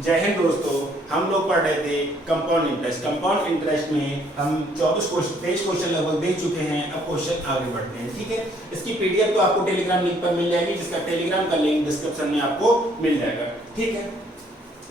जय हिंद दोस्तों, हम लोग पढ़ रहे थे कंपाउंड इंटरेस्ट। कंपाउंड इंटरेस्ट में हम 23 क्वेश्चन लगभग देख चुके हैं। अब क्वेश्चन आगे बढ़ते हैं, ठीक है। इसकी पीडीएफ तो आपको टेलीग्राम लिंक पर मिल जाएगी, जिसका टेलीग्राम का लिंक डिस्क्रिप्शन में आपको मिल जाएगा, ठीक है।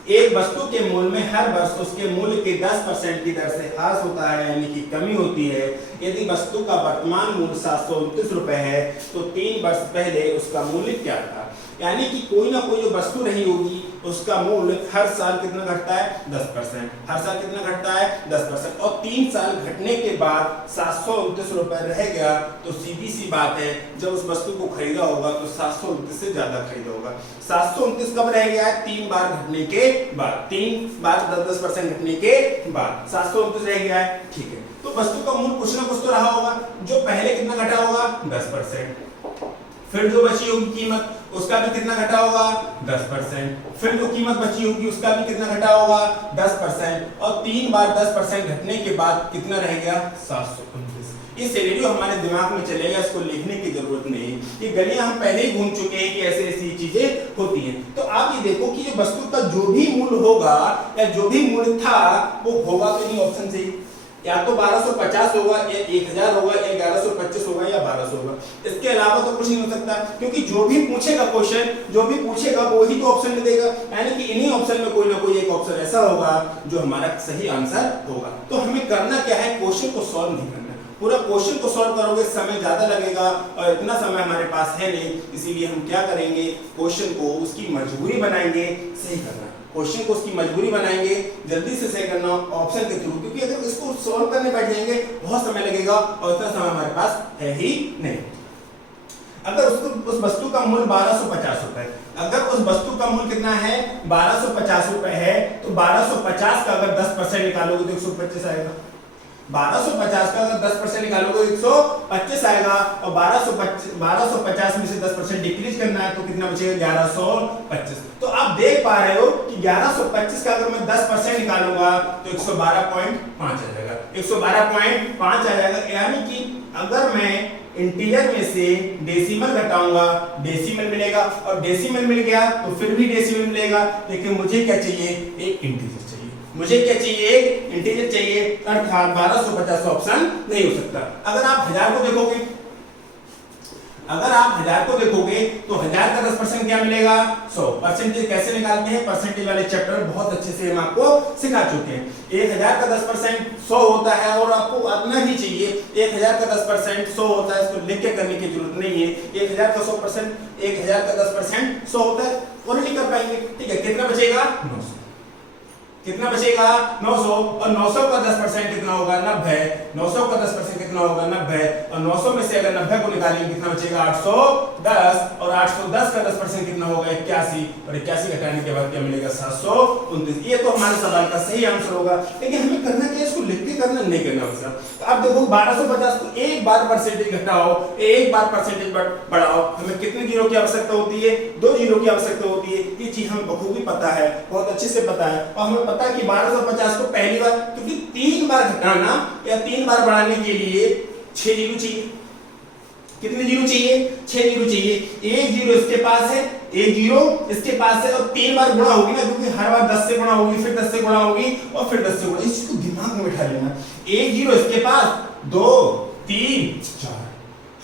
एक वस्तु के मूल्य में हर वर्ष उसके मूल्य के 10% की दर से ह्रास होता है, यानी कि कमी होती है। यदि वस्तु का वर्तमान मूल्य 729 रुपए है तो 3 वर्ष पहले उसका मूल्य क्या था। यानी कि कोई ना कोई जो वस्तु रही होगी उसका मूल्य हर साल कितना घटता है, 10%। हर साल कितना घटता है, 10%। और 3 साल घटने के बाद 729 रुपए रह गया तो सीधी सी बात है, जब उस वस्तु को खरीदा होगा तो 729 से ज्यादा खरीदा होगा। 729 कब रह गया है, 3 बार घटने के बाद, 3 बार 10% घटने के बाद 729 रह गया है, ठीक है। तो वस्तु का मूल्य कुछ ना कुछ तो रहा होगा, जो पहले कितना घटा होगा, 10%। फिर जो बची होगी कीमत उसका भी कितना घटा होगा, 10%। फिर जो कीमत बची होगी उसका भी कितना घटा होगा, 10%। और 3 बार 10% घटने के बाद कितना रह गया, 729। ये सिनेरियो हमारे दिमाग में चलेगा, इसको लिखने की जरूरत नहीं। ये गलियां हम पहले ही घूम चुके हैं कि ऐसे ऐसी चीजें होती हैं। तो आप ये देखो कि जो वस्तु का जो भी मूल्य होगा या जो भी मूल्य था वो होगा तो नहीं ऑप्शन से, या तो 1250 होगा या 1000 होगा या 1125 होगा या 1200 होगा। इसके अलावा तो कुछ नहीं हो सकता, क्योंकि जो भी पूछेगा क्वेश्चन, जो भी पूछेगा वो ही तो ऑप्शन में देगा। यानी कि इन्हीं ऑप्शन में कोई ना कोई एक ऑप्शन ऐसा होगा जो हमारा सही आंसर होगा। तो हमें करना क्या है, क्वेश्चन को सॉल्व नहीं करना। पूरा क्वेश्चन को सॉल्व करोगे समय ज्यादा लगेगा और इतना समय हमारे पास है नहीं। इसीलिए हम क्या करेंगे, क्वेश्चन को उसकी मजबूरी बनाएंगे सही करना। क्वेश्चन को उसकी मजबूरी बनाएंगे जल्दी से सही करना ऑप्शन के थ्रू, क्योंकि अगर इसको सॉल्व करने बैठ जाएंगे बहुत समय लगेगा और इतना समय हमारे पास है ही नहीं। अगर उसको उस वस्तु का मूल्य 1250 रुपए, अगर उस वस्तु का मूल्य कितना है, 1250 रुपए है, तो 1250 का अगर 10% निकालोगे तो 125 आएगा। 1250 का अगर 10% निकालोगे 125 आएगा। और 1250 में से 10% डिक्रीज करना है तो कितना बचेगा, 1125। तो आप देख पा रहे हो कि 1125 का अगर मैं 10% निकालूंगा तो 112.5 आ जाएगा, 112.5 आ जाएगा। यानी कि अगर मैं इंटीजर में से डेसिमल घटाऊंगा, डेसिमल मिलेगा, और डेसिमल मिल गया तो फिर भी डेसिमल मिलेगा। लेकिन मुझे क्या चाहिए, एक इंटीजर चाहिए। मुझे क्या चाहिए, एक इंटीजर चाहिए, अर्थात 1250 ऑप्शन नहीं हो सकता। अगर आप 1000 को देखोगे, अगर आप 1000 को देखोगे तो 1000 का 10% क्या मिलेगा, 100। परसेंटेज कैसे निकालते हैं, परसेंटेज वाले चैप्टर बहुत अच्छे से हम आपको सिखा चुके हैं। 1000 का 10% 100 होता है, और आपको आना भी चाहिए। 1000 का 10% 100 होता है, इसको लिख के करने की जरूरत नहीं है। 1000 का 100%, 1000 का 10% 100 होता है, और नहीं कर पाएंगे, ठीक है। कितना बचेगा, 900। कितना बचेगा, 900। और 900 का 10% कितना होगा, 90। 900 का 10% कितना होगा, 90। और 900 में से अगर 90 को निकालेंगे कितना बचेगा, 810। और 810 का 10% कितना होगा, 81। और 81 घटाने के बाद क्या मिलेगा, 729। ये तो हमारे सवाल का सही आंसर होगा। लेकिन हमें करना क्या है, इसको लिख के करना, नहीं करना आंसर। तो आप देखो 1250 को एक बार परसेंटेज घटाओ, एक बार परसेंटेज बढ़ाओ, हमें कितने जीरो की आवश्यकता होती है, 2 जीरो की आवश्यकता होती है। ये चीज हमें बखूबी पता है, बहुत अच्छे से पता है। और हमें पता है कि 1250 को पहली बार, क्योंकि 3 बार घटाना या 3 बार बढ़ाने के लिए 6 जीरो चाहिए। कितने जीरो चाहिए, 6 जीरो चाहिए। एक जीरो इसके पास है, एक जीरो इसके पास है, और 3 बार गुणा होगी ना, क्योंकि हर बार 10 से गुणा होगी, फिर 10 से गुणा होगी, और फिर 10 से गुणा। इसको दिमाग में बैठा लेना। एक जीरो इसके पास, 2 3 4,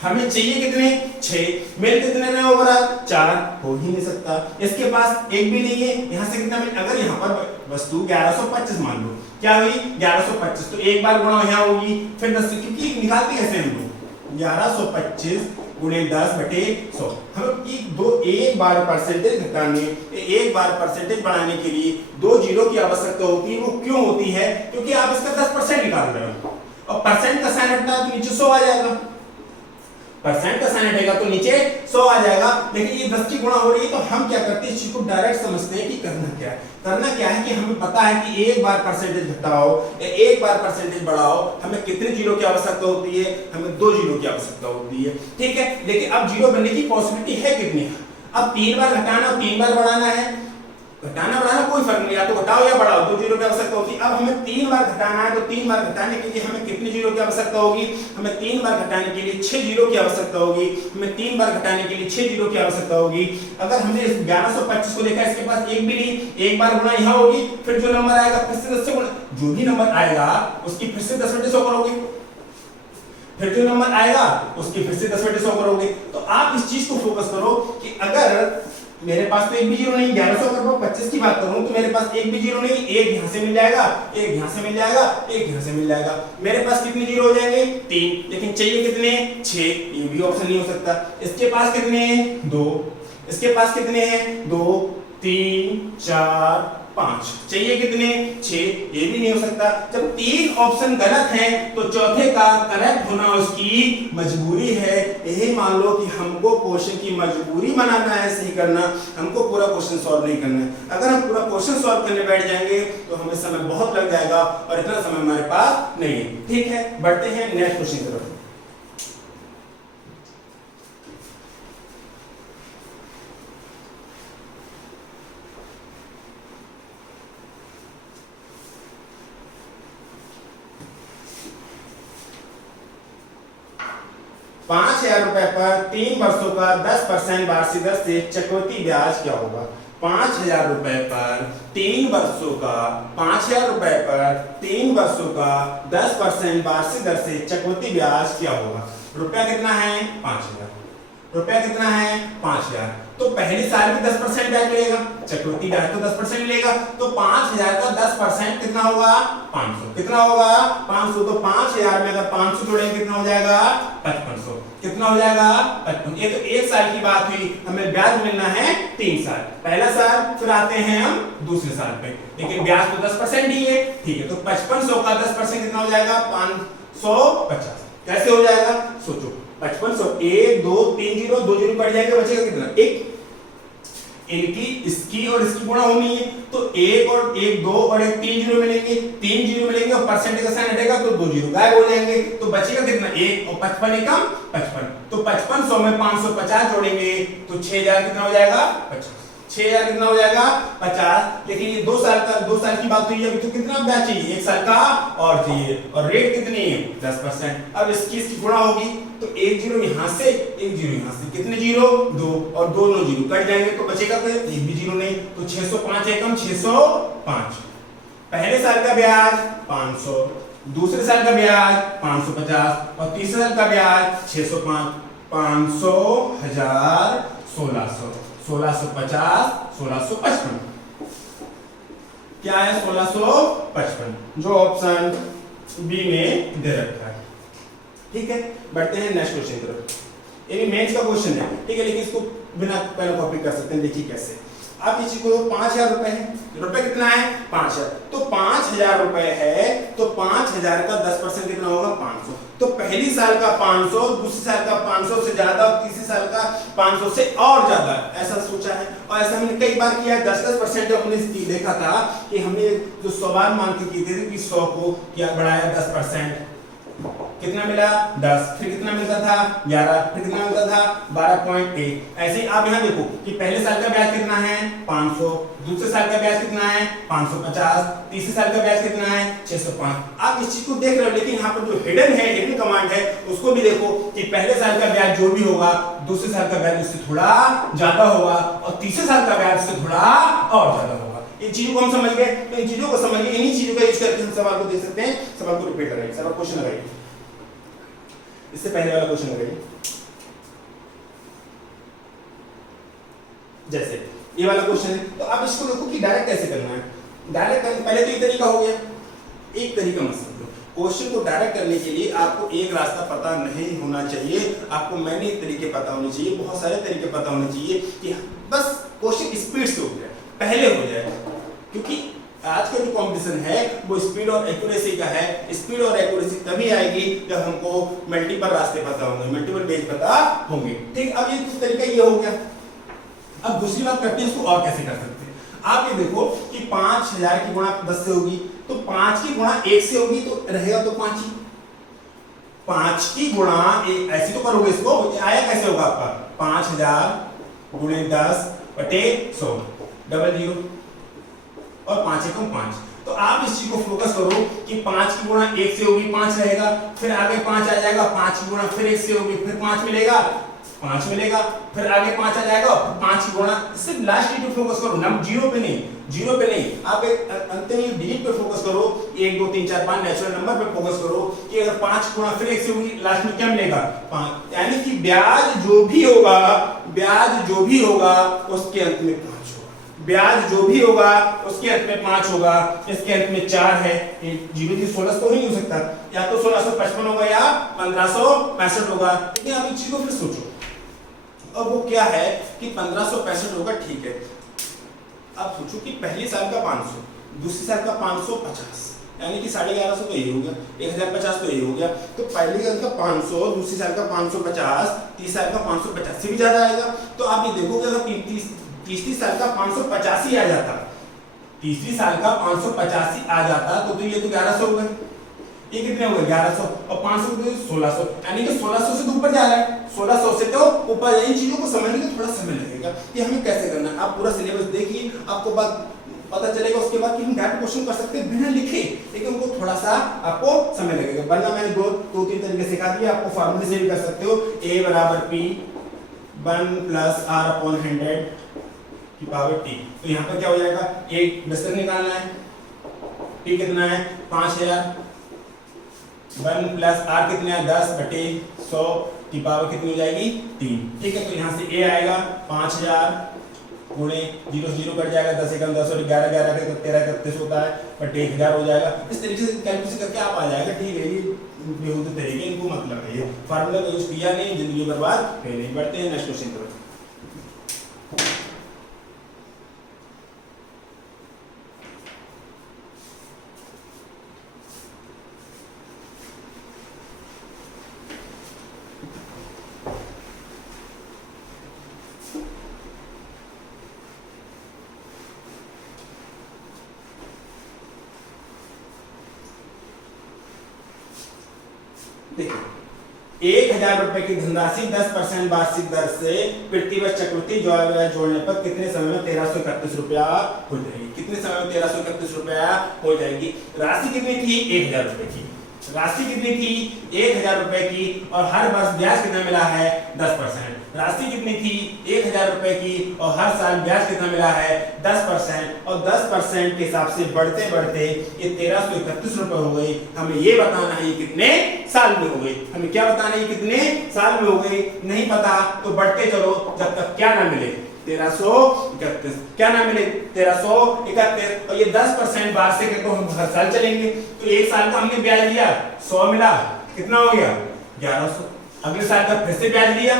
हमें चाहिए कितने, 6। मेल कितने में होगा, 4, हो ही नहीं सकता। इसके पास एक भी नहीं है, यहां से कितना मिल, अगर यहां पर वस्तु 1125 मान लो, क्या हुई 1125, तो एक बार गुणा यहां होगी, फिर 10 से, क्योंकि निकालते कैसे हम लोग, 1125 गुणे 10/100। हम एक बार परसेंटेज घटाने, एक बार परसेंटेज बढ़ाने के लिए 2 जीरो की आवश्यकता होती है। वो क्यों होती है, क्योंकि आप इसका 10% निकाल रहे हो, और परसेंट का साइन हटता है तो नीचे 100 आ जाएगा। परसेंट का साइन हटेगा तो नीचे 100 आ जाएगा। लेकिन ये 10 की गुणा हो रही है, तो हम क्या करते हैं, इस चीज को डायरेक्ट समझते हैं कि करना क्या है। करना क्या है कि हमें पता है कि एक बार परसेंटेज घटाओ या एक बार परसेंटेज बढ़ाओ, हमें कितने जीरो की आवश्यकता होती है, हमें 2 जीरो की आवश्यकता होती है, ठीक है। लेकिन अब जीरो बनने की पॉसिबिलिटी है कितनी, अब 3 बार घटाना और 3 बार बढ़ाना है। घटाना बढ़ाना कोई फर्क संख्या या तो घटाओ या बढ़ाओ, 2 जीरो की आवश्यकता होती है। अब हमें 3 बार घटाना है, तो 3 बार घटाने के लिए हमें कितने जीरो की आवश्यकता होगी? हमें 3 बार घटाने के लिए 6 जीरो की आवश्यकता होगी। हमें 3 बार घटाने के लिए 6 जीरो की आवश्यकता होगी। अगर हमने इस 1125 को देखा, इसके पास एक भी नहीं, एक बार गुणा यहाँ होगी, फिर जो नंबर आएगा फिर से 10 से गुणा, जो भी नंबर आएगा उसकी फिर से 10/100 करोगे, फिर जो नंबर आएगा उसकी फिर से 10/100 करोगे। तो आप इस चीज को फोकस करो कि अगर मेरे पास तो एक भी जीरो नहीं, 1125 की बात करूं तो मेरे पास एक भी जीरो नहीं, एक यहां से मिल जाएगा, एक यहां से मिल जाएगा, एक यहां से मिल जाएगा। मेरे पास कितने जीरो हो जाएंगे? 3, लेकिन चाहिए कितने? 6, ये भी ऑप्शन नहीं हो सकता। इसके पास कितने हैं? 2, इसके पास कितने हैं? 2, 3, 4, 5, चाहिए कितने? 6, ये भी नहीं हो सकता। जब 3 ऑप्शन गलत हैं तो चौथे का करेक्ट होना उसकी मजबूरी है। यही मान लो कि हमको क्वेश्चन की मजबूरी बनाना है, सही करना, हमको पूरा क्वेश्चन सॉल्व नहीं करना है। अगर हम पूरा क्वेश्चन सॉल्व करने बैठ जाएंगे तो हमें समय बहुत लग जाएगा और इतना समय हमारे पास नहीं है। ठीक है, बढ़ते हैं नेक्स्ट क्वेश्चन की तरफ। ₹5000 पर 3 वर्षों का 10% वार्षिक दर से चक्रवृद्धि ब्याज क्या होगा? ₹5000 पर 3 वर्षों का, ₹5000 पर 3 वर्षों का 10% वार्षिक दर से चक्रवृद्धि ब्याज क्या होगा? रुपया कितना है? 5000। रुपया कितना है? 5000। तो पहले साल में 10% ब्याज मिलेगा, चक्रवृद्धि ब्याज तो 10% मिलेगा, तो 5000 का 10% कितना होगा? 500। कितना होगा? 500। तो 5000 में अगर 500 जोड़ेंगे कितना हो जाएगा? 5500। कितना हो जाएगा? 55। ये तो एक साल की बात हुई, हमें ब्याज मिलना है 3 साल। पहला साल, फिर आते हैं हम दूसरे साल पे, लेकिन ब्याज तो 10% ही है। ठीक है, तो 5500 का 10% कितना हो जाएगा? 550। कैसे हो जाएगा? सोचो, 5500, 1 2 3 जीरो, 2 जीरो कट जाएगा, बचेगा कितना? 1। इनकी, इसकी और इसकी गुणा होनी है, तो 1 और 1 2 और 1 3 जीरो मिलेंगे, 3 जीरो मिलेंगे और परसेंटेज का साइन हटेगा तो 2 जीरो गायब हो जाएंगे, तो बचेगा कितना? 1 और 55 एकम 55। तो 5500 में 550 जोड़ेंगे तो 6000 कितना हो जाएगा? 50। 6000 कितना हो जाएगा? 50। लेकिन ये 2 साल का, 2 साल की बात हुई है, अभी तो कितना ब्याज चाहिए? 1 साल का और चाहिए, और रेट कितनी है? 10%। अब इसकी गुणा होगी तो 1 जीरो यहां से, 1 जीरो यहां से, कितने जीरो? 2, और 2 जीरो कट जाएंगे तो बचेगा फिर एक भी जीरो नहीं, तो 605 एकम 605। पहले साल का ब्याज 500, दूसरे साल का ब्याज 550 और तीसरे साल का ब्याज 605। 500, 1000, 1600, 1650, 1655। क्या है? 1655, जो ऑप्शन बी में दे रखा है। ठीक है, बढ़ते हैं नेक्स्ट क्वेश्चन की तरफ। ये भी मेंस का क्वेश्चन है, ठीक है, लेकिन इसको बिना पेन और कॉपी कर सकते हैं। देखिए कैसे। आप इस चीज को, 5000 है, रुपए कितना है? 5000। तो 5000 है, तो 5000 का 10% कितना होगा? 500। तो पहली साल का 500, दूसरे साल का 500 से ज्यादा और तीसरे साल का 500 से और ज्यादा, ऐसा सोचा है। और ऐसा हमने कई बार किया है। 10% जब हमने देखा था कि हमने जो 100 बार मान के किए थे कि 100 को क्या बढ़ाया 10%, कितना मिला? 10। फिर कितना मिलता था? 11। फिर कितना मिलता था? 12.1। ऐसे ही आप यहाँ देखो कि पहले साल का ब्याज कितना है? 500, दूसरे साल का ब्याज कितना है? 550, तीसरे साल का ब्याज कितना है? 605। आप इस चीज को देख रहे हो, लेकिन यहाँ पर जो हिडन है, हिडन कमांड है, उसको भी देखो कि पहले साल का ब्याज जो भी होगा, दूसरे साल का ब्याज उससे थोड़ा ज्यादा होगा और तीसरे साल का ब्याज उससे थोड़ा और ज्यादा होगा। इन चीजों को हम समझ गए, तो इन चीजों को समझ गए, इन्हीं चीजों का यूज करके हम सवाल को देख सकते हैं। सवाल को रिपीट कराइए, सवाल क्वेश्चन लगाइए, इससे पहले वाला क्वेश्चन लगाइए। जैसे ये वाला क्वेश्चन है, तो आप इसको देखो कि डायरेक्ट कैसे करना है। डायरेक्ट करने पहले तो ये तरीका हो गया, एक तरीका मत समझो। क्वेश्चन को डायरेक्ट करने के लिए आपको एक रास्ता पता नहीं होना चाहिए, आपको मैनी तरीके पता होने चाहिए, बहुत सारे तरीके पता होने चाहिए कि बस क्वेश्चन स्पीड से हो जाए, पहले हो जाए। क्योंकि आज का जो कंपटीशन है वो स्पीड और एक्यूरेसी का है। स्पीड और एक्यूरेसी तभी आएगी जब हमको मल्टीपल रास्ते पता होंगे, मल्टीपल पेज पता होंगे। ठीक, अब ये कुछ तरीका ये हो गया। अब दूसरी बात करते हैं, इसको और कैसे कर सकते हैं। आप ये देखो कि 5000 की गुणा 10 से होगी, तो 5 की गुणा 1 से होगी, तो रहेगा तो 5 ही। 5 की गुणा ऐसे तो करोगे, इसको आया कैसे होगा आपका? 5000 गुणे 10 बटे 100, डबल जीरो। और 5 एकम 5। तो आप इस चीज को फोकस करो कि 5 की गुणा 1 से होगी 5 रहेगा, फिर आगे 5 आ जाएगा, 5 की गुणा फिर 1 से होगी, फिर 5 मिलेगा, 5 मिलेगा, फिर आगे 5 आ जाएगा, 5 की गुणा, सिर्फ लास्ट डिजिट पे फोकस करो, नंबर जीरो पे नहीं, आप एक अंतिम डिजिट पे फोकस करो, 1 2 3 4 5 नेचुरल नंबर पे फोकस करो कि अगर 5 की गुणा फिर 1 से होगी, लास्ट में क्या मिलेगा 5, यानी कि ब्याज जो भी होगा उसके अंत में 5 ब्याज जो भी होगा उसके अंत में 5 होगा, इसके अंत में 4 है, जीरो की 16 तो ही नहीं हो सकता, या तो 1655 होगा या 1565 होगा। लेकिन आप एक चीज को फिर सोचो, अब वो क्या है कि 1565 होगा, ठीक है। आप सोचो कि पहले साल का 500, दूसरे साल का 550, यानी कि 1150 तो ये हो गया, 1050 तो ये हो गया, तो पहले साल का 500, दूसरे साल का 550, तीसरे साल का 550 से भी ज्यादा आएगा। तो आप ये देखोगे अगर तीसरी साल का 585 आ जाता, तीसरी साल का 585 आ जाता तो ये तो 1100 हो गए, ये कितने हो गए 1100 और 500 तो 1600, यानी कि 1600 से तो ऊपर जा रहा है, 1600 से तो ऊपर। इन चीजों को समझने में थोड़ा समय लगेगा कि हमें कैसे करना है। आप पूरा सिलेबस देखिए, आपको बात पता चलेगा, उसके बाद कि हम डायरेक्ट क्वेश्चन कर सकते हैं बिना लिखे, लेकिन उनको थोड़ा सा आपको समय लगेगा। वरना मैंने दो तीन तरीके सिखा दिया, आपको फार्मूले से भी कर सकते हो, A बराबर P 1 + R/100 की पावर t। तो यहाँ पर क्या हो जाएगा, एक दस्तक निकालना है, t कितना है 5000, 1 + r कितना है 10/100 की पावर कितनी हो जाएगी 3। ठीक है, तो यहाँ से a आएगा 5000 गुणे 0 से 0 कट जाएगा, 10 एकम 10 और 11 11 के 13 31 होता है, बट 1000 हो जाएगा। इस तरीके से कैलकुलेशन करके आप आ जाएगा। ठीक है, ये बेहूदे तरीके, इनको मतलब है, ये फार्मूला का यूज किया नहीं, जिंदगी बर्बाद फिर नहीं। बढ़ते हैं नेक्स्ट क्वेश्चन पर। देखिए 1000 रुपए की धनराशि 10% वार्षिक दर से प्रतिवर्ष चक्रवृद्धि जोड़ने पर कितने समय में 1331 रुपया हो जाएगी, कितने समय में 1331 रुपया हो जाएगी। राशि कितनी थी 1000 रुपए की, राशि कितनी थी 1000 रुपए की, और हर वर्ष ब्याज कितना मिला है 10%। राशि कितनी थी 1000 रुपए की और हर साल ब्याज कितना मिला है 10%, और 10% के हिसाब से बढ़ते बढ़ते ये 1331 रुपए हो गई। हमें ये बताना है ये कितने साल में हो गई, हमें क्या बताना है ये कितने साल में हो गई, नहीं पता तो बढ़ते चलो जब तक क्या ना मिले 1331, क्या ना मिले 1331, और ये 10% वार्षिक है तो हम हर साल चलेंगे। तो एक साल का हमने ब्याज लिया 100 मिला, कितना हो गया 1100। अगले साल का फिर से ब्याज लिया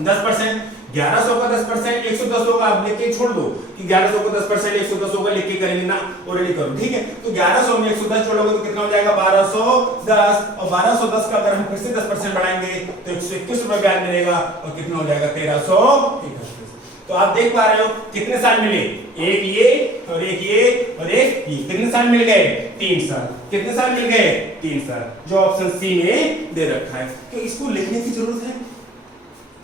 10%, 1100 का 10% 110 होगा। आप लेके छोड़ दो कि 1100 को 10% 110 होगा, लेके करेंगे ना, ऑलरेडी करो। ठीक है, तो 1100 में 110 जोड़ोगे तो कितना हो जाएगा 1210, और 1210 का अगर हम फिर से 10% बढ़ाएंगे तो 121 रुपए ब्याज मिलेगा, और कितना हो जाएगा 1331। तो आप देख पा रहे हो कितने साल मिले, एक ये और एक ये और एक ये, कितने साल मिल गए 3 साल। कितने साल मिल गए 3 साल, जो ऑप्शन सी में दे रखा है। तो इसको लिखने की जरूरत है।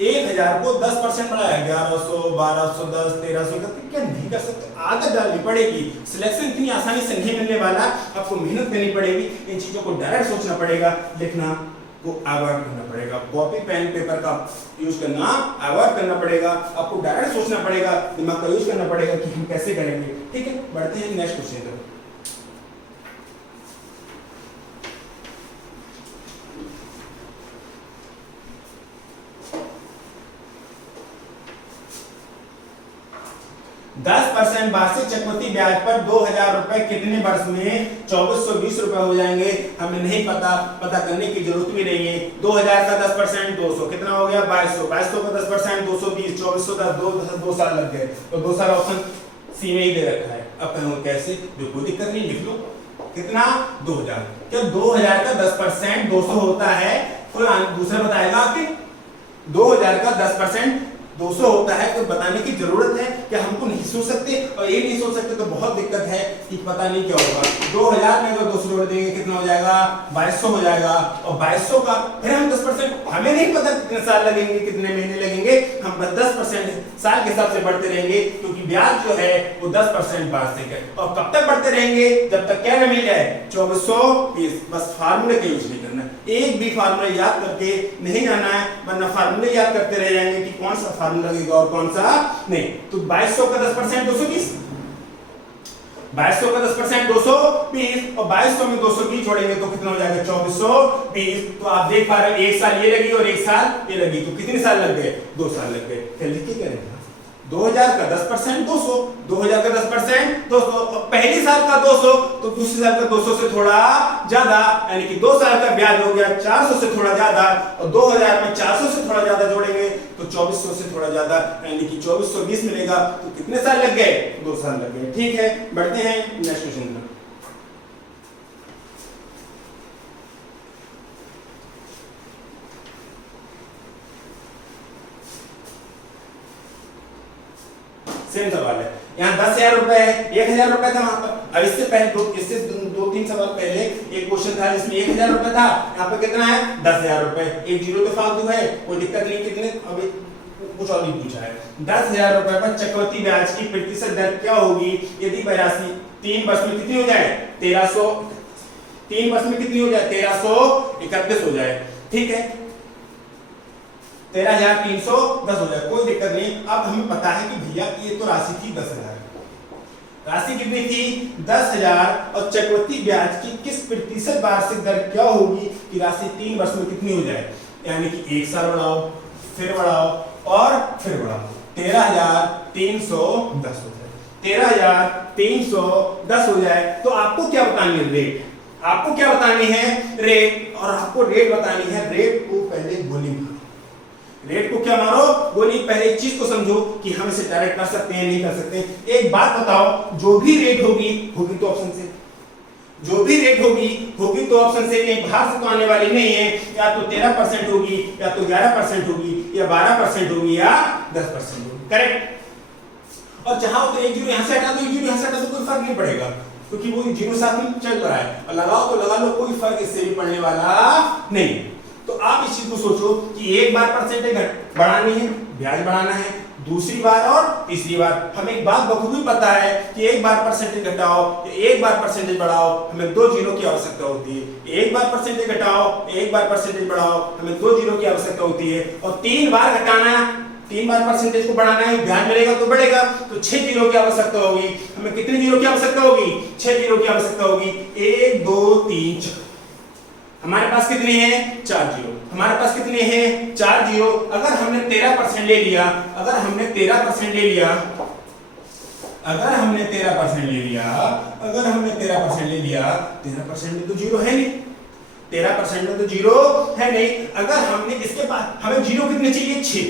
1000 को 10% बढ़ाया 1100 1210 1300 का, क्या नहीं कर सकते, आदत डालनी पड़ेगी। सिलेक्शन इतनी आसानी से नहीं मिलने वाला, आपको मेहनत करनी पड़ेगी, इन चीजों को डायरेक्ट सोचना पड़ेगा, लिखना को अवॉइड करना पड़ेगा, कॉपी पेन पेपर का यूज करना अवॉइड करना पड़ेगा, आपको डायरेक्ट सोचना पड़ेगा, दिमाग का यूज करना पड़ेगा कि हम कैसे करेंगे। ठीक है, बढ़ते हैं नेक्स्ट क्वेश्चन पर। 10% वार्षिक चक्रवृद्धि ब्याज पर 2000 रुपए कितने वर्ष में 2420 रुपए हो जाएंगे, हमें नहीं पता, पता करने की जरूरत भी नहीं है। 2000 का 10% 200 कितना हो गया 2200, 2200 का 10% 220, 2400 2 साल लग गए, तो 2 साल ऑप्शन सी में ही दे रखा है। अब कहोगे कैसे, जो कोई दिक्कत नहीं, लिख लो कितना 2000। क्या 2000 का 10% 200 होता है, कोई दूसरा बताएगा कि 2000 का 10% 200 होता है तो बताने की जरूरत है कि हमको नहीं सोच सकते, और ये नहीं सोच सकते तो बहुत दिक्कत है कि पता नहीं क्या होगा। 2000 में अगर 200 जोड़ देंगे कितना हो जाएगा, 2200 हो जाएगा। और 2200 का फिर हम 10%, हमें नहीं पता कितने साल लगेंगे, कितने महीने लगेंगे, हम 10% साल के हिसाब से बढ़ते रहेंगे, क्योंकि ब्याज जो है वो 10% वार्षिक है। और कब तक बढ़ते रहेंगे, जब तक क्या न मिल जाए 2420। बस फार्मूले का यूज नहीं करना, एक भी फार्मूला याद करके नहीं जाना है, वरना फार्मूले याद करते रह जाएंगे कि कौन सा फार्मूला लगेगा और कौन सा नहीं। तो 2200 का 10% 220, 2200 का 10% 220, और 2200 में 220 जोड़ेंगे तो कितना हो जाएगा 2420। तो आप देख पा रहे हैं एक साल ये लगी और एक साल ये लगी, तो कितने साल लग गए, 2 साल लग गए। फिर लिख के करेंगे 2000 का 10% 200, 2000 का 10% 200, और पहली साल का 200 तो दूसरी साल का 200 से थोड़ा ज्यादा, यानी कि 2 साल का ब्याज हो गया 400 से थोड़ा ज्यादा, और 2000 में 400 से थोड़ा ज्यादा जोड़ेंगे तो 2400 से थोड़ा ज्यादा, यानी कि 2420 मिलेगा। तो कितने साल लग गए, 2 साल लग गए। ठीक है, बढ़ते हैं नेक्स्ट क्वेश्चन पर। सेम सवाल है, यहाँ 10,000 रुपए है, 1,000 रुपए था वहां पर। अब इससे पहले इससे 2-3 सवाल पहले एक क्वेश्चन था जिसमें 1,000 रुपए था, यहाँ पे कितना है 10,000 रुपए। एक जीरो तो फालतू है, कोई दिक्कत नहीं। कितने, अभी कुछ और नहीं पूछा है। 10,000 रुपए पर चक्रवृद्धि ब्याज की प्रतिशत दर क्या होगी यदि राशि 3 वर्ष में कितनी हो जाए, 1300, 3 वर्ष में कितनी हो जाए 1331 हो जाए। ठीक है, 13,310 हो जाए, कोई दिक्कत नहीं। अब हमें पता है कि भैया ये तो राशि थी 10,000, राशि कितनी थी 10,000, और चक्रवृद्धि ब्याज की किस प्रतिशत वार्षिक दर क्या होगी कि राशि 3 वर्ष में कितनी हो जाए, यानी कि 1 साल बढ़ाओ, फिर बढ़ाओ और फिर बढ़ाओ, 13,310 हो जाए, 13,310 हो जाए। तो आपको क्या बतानी है, रेट। आपको क्या बतानी है, रेट, और आपको रेट बतानी है। रेट को पहले गोली मारो, रेट को क्या मारो, गोली। पहले इस चीज को समझो कि हम इसे डायरेक्ट कर सकते हैं, नहीं कर सकते। एक बात बताओ, जो भी रेट होगी होगी तो ऑप्शन से, जो भी रेट होगी होगी तो ऑप्शन से, कहीं बाहर से तो आने वाली नहीं है। या तो 13% होगी, या तो 11% होगी, या 12% होगी, या 10% होगी। करेक्ट। और जहां तो एक जीरो यहां से हटा दो, एक जीरो यहां से हटा दो, कोई फर्क नहीं पड़ेगा, क्योंकि वो जीरो साथ में चल रहा है। और लगाओ तो लगा लो, कोई फर्क इससे भी पड़ने वाला नहीं। तो आप इस चीज को सोचो कि एक बार परसेंटेज बढ़ानी है, ब्याज बढ़ाना है, दूसरी बार और तीसरी बार। हमें एक बात बखूबी पता है कि एक बार परसेंटेज घटाओ, एक बार परसेंटेज बढ़ाओ, हमें 2 जीरो की आवश्यकता होती है। एक बार परसेंटेज घटाओ, एक बार परसेंटेज बढ़ाओ, हमें 2 जीरो की आवश्यकता होती है। और 3 बार घटाना, 3 बार परसेंटेज को बढ़ाना है, ब्याज मिलेगा तो बढ़ेगा, तो 6 जीरो की आवश्यकता होगी। हमें कितने जीरो की आवश्यकता होगी, 6 जीरो की आवश्यकता होगी। 1 2 3 4, हमारे पास कितने हैं 4 जीरो, हमारे पास कितने हैं 4 जीरो। अगर हमने 13% ले लिया, अगर हमने 13% ले लिया, अगर हमने 13% ले लिया, अगर हमने 13% ले लिया, 13% में तो जीरो है नहीं, 13% में तो जीरो है नहीं। अगर हमने इसके बाद, हमें जीरो कितने चाहिए 6,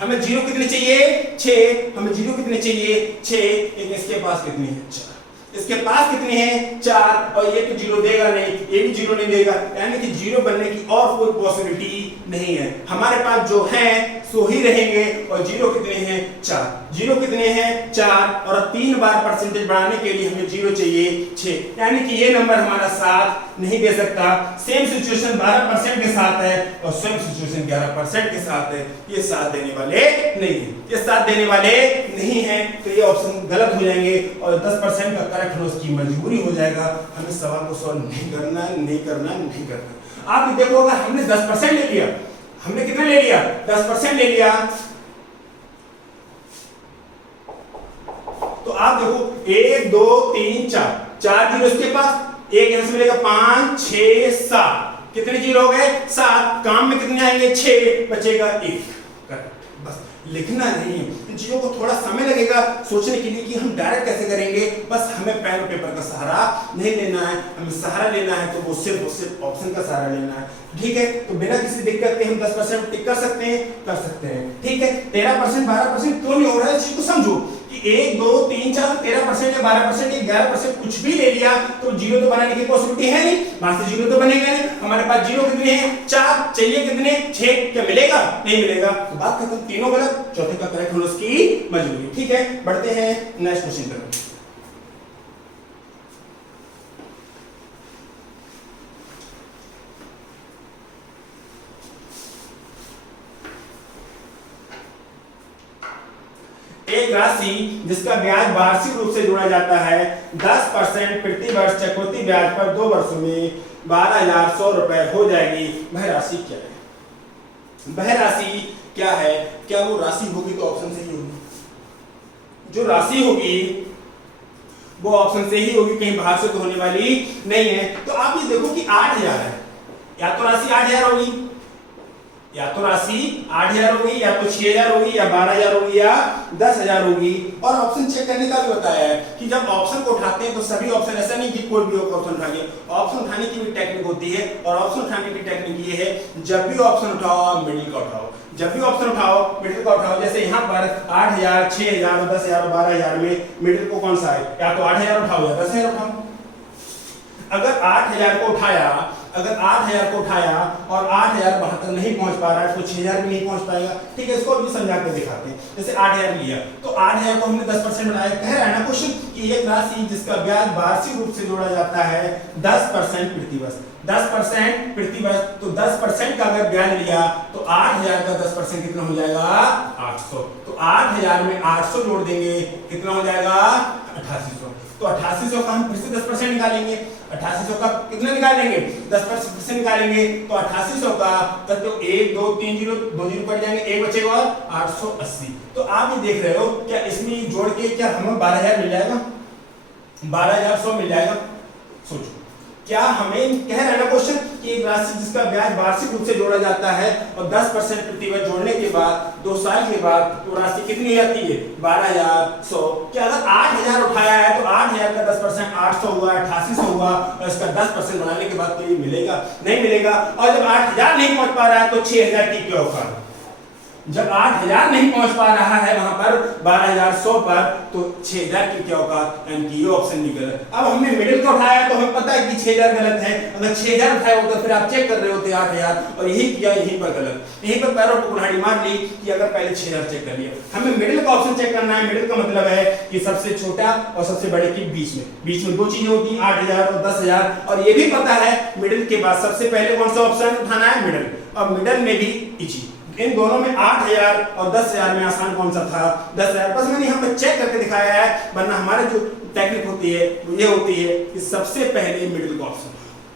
हमें जीरो कितने चाहिए 6, हमें जीरो कितने चाहिए 6। लेकिन इसके पास कितने हैं 4, इसके पास कितने हैं 4, और ये तो जीरो देगा नहीं, ये भी जीरो नहीं देगा, यानी कि जीरो बनने की और कोई पॉसिबिलिटी नहीं है। हमारे पास जो है सो ही रहेंगे। और जीरो कितने हैं 4, जीरो कितने हैं 4, और 3 बार परसेंटेज बढ़ाने के लिए हमें जीरो चाहिए 6, यानी कि ये नंबर हमारा 7 नहीं दे सकता। सेम सिचुएशन 12% के साथ है, और सेम सिचुएशन 11% के साथ है। ये 7 देने वाले नहीं है, ये 7 देने वाले नहीं है, तो ये ऑप्शन गलत हो जाएंगे। और 10% का करेक्ट होना उसकी मजबूरी हो जाएगा। हमें सवाल को सॉल्व नहीं करना, नहीं करना, नहीं करना। आप देखो, अगर हमने 10% ले लिया, हमने कितना ले लिया 10% ले लिया, तो आप देखो 1 2 3 4 जीरो इसके पास, एक यहां से मिलेगा 5 6 7, कितने जीरो हो गए 7। काम में कितने आएंगे 6, बचेगा 1। बस लिखना नहीं, इन चीजों को थोड़ा समय लगेगा सोचने के लिए कि हम डायरेक्ट कैसे करेंगे। बस हमें पेन और पेपर का सहारा नहीं लेना है, हमें सहारा लेना है तो वो सिर्फ ऑप्शन का सहारा लेना है। ठीक है, तो बिना किसी दिक्कत के हम 10% टिक कर सकते हैं, कर सकते हैं। ठीक है, 13% 12% क्यों नहीं हो रहा है, इस चीज को समझो कि कि 1 2 3 4 13% या 12% या 11% कुछ भी ले लिया तो जीरो तो बनाने की पॉसिबिलिटी है नहीं, वहां से जीरो तो बनेगा नहीं। हमारे पास जीरो कितने हैं 4, चाहिए कितने 6, क्या मिलेगा नहीं मिलेगा, तो बात खत्म, तीनों गलत, चौथे का करेक्ट होना उसकी मजबूरी। ठीक है, बढ़ते हैं नेक्स्ट क्वेश्चन पर। एक राशि जिसका ब्याज वार्षिक रूप से जोड़ा जाता है 10% प्रति वर्ष चक्रवृद्धि ब्याज पर 2 वर्षों में 12,100 रुपए हो जाएगी, वह राशि क्या है? वह राशि क्या है? क्या वो राशि होगी तो ऑप्शन से ही होगी, जो राशि होगी वो ऑप्शन से ही होगी, कहीं बाहर से तो होने वाली नहीं है। तो आप ये देखो कि 8,000 है, या तो राशि 8,000 होगी, या तो राशि 8,000 होगी, या तो 6,000 होगी, या 12,000 होगी, या 10,000 होगी। और ऑप्शन चेक करने का भी बताया है कि जब ऑप्शन को उठाते हैं तो सभी ऑप्शन, ऐसा नहीं कि कोई भी ऑप्शन उठाइए, ऑप्शन उठाने की भी टेक्निक होती है। और ऑप्शन उठाने की टेक्निक ये है, जब भी ऑप्शन उठाओ मिडिल का उठाओ, जब भी ऑप्शन उठाओ मिडिल का उठाओ। जैसे यहाँ पर 8,000, 6,000, 10,000 और 12,000 में मिडिल को कौन सा है, या तो 8,000 उठाओ या 10,000 उठाओ। अगर 8,000 को उठाया, अगर 8,000 को उठाया और 8,000 वहां तक नहीं पहुंच पा रहा है तो 6,000 भी नहीं पहुंच पाएगा। ठीक है, इसको भी समझा के दिखाते हैं। जैसे 8,000 लिया तो 8,000 को हमने 10% बढ़ाया, कह रहा है ना क्वेश्चन कि एक राशि जिसका ब्याज वार्षिक रूप से जोड़ा जाता है 10% प्रति वर्ष, 10% प्रति वर्ष, तो 10% का अगर ब्याज लिया तो 8,000 का 10% कितना हो जाएगा 800। तो 8,000 में 800 जोड़ देंगे, कितना हो जाएगा 8,800। तो 8,800 का हम फिर से 10% निकालेंगे, 8,800 का कितना निकालेंगे 10% निकालेंगे, तो 8,800 का तो 1 2 3 0 2 0 कट जाएंगे, एक बचेगा और 880। तो आप ये देख रहे हो क्या इसमें जोड़ के क्या हमें 12,000 मिल जाएगा, 12,100 मिल जाएगा। सोचो क्या हमें कह रहा है ना क्वेश्चन कि एक राशि जिसका ब्याज वार्षिक रूप से जोड़ा जाता है और 10% प्रति वर्ष जोड़ने के बाद 2 साल के बाद वो राशि कितनी आती है 12,100। क्या अगर 8,000 उठाया है तो 8,000 का 10% 800 हुआ, 8,800 हुआ, और इसका 10% बढ़ाने के बाद तो ये मिलेगा नहीं मिलेगा। और जब 8,000 नहीं पहुंच पा रहा है तो 6,000 की क्या औकात, जब 8,000 नहीं पहुंच पा रहा है वहां पर 12,100 पर, तो 6,000 की क्या औकात, यानी कि ये ऑप्शन भी गलत। अब हमने मिडिल का उठाया तो हमें पता है कि 6,000 गलत है, अगर 6,000 उठाया होता फिर आप चेक कर रहे होते 8,000, और यही किया, यहीं पर गलत, यहीं पर पैरों को कुल्हाड़ी मार ली कि अगर पहले 6,000 चेक कर लिया। हमें मिडिल का ऑप्शन चेक करना है। मिडिल का मतलब है कि सबसे छोटा और सबसे बड़े के बीच में 2 चीजें होती हैं, 8,000 और 10,000। और ये भी पता है मिडिल के बाद सबसे पहले कौन सा ऑप्शन उठाना है, मिडिल, और मिडिल में भी इजी। इन दोनों में 8,000 और 10,000 में आसान कौन सा था 10,000। बस मैंने यहाँ पे चेक करके दिखाया है, वरना हमारे जो टेक्निक होती है वो ये होती है कि सबसे पहले मिडिल का ऑप्शन,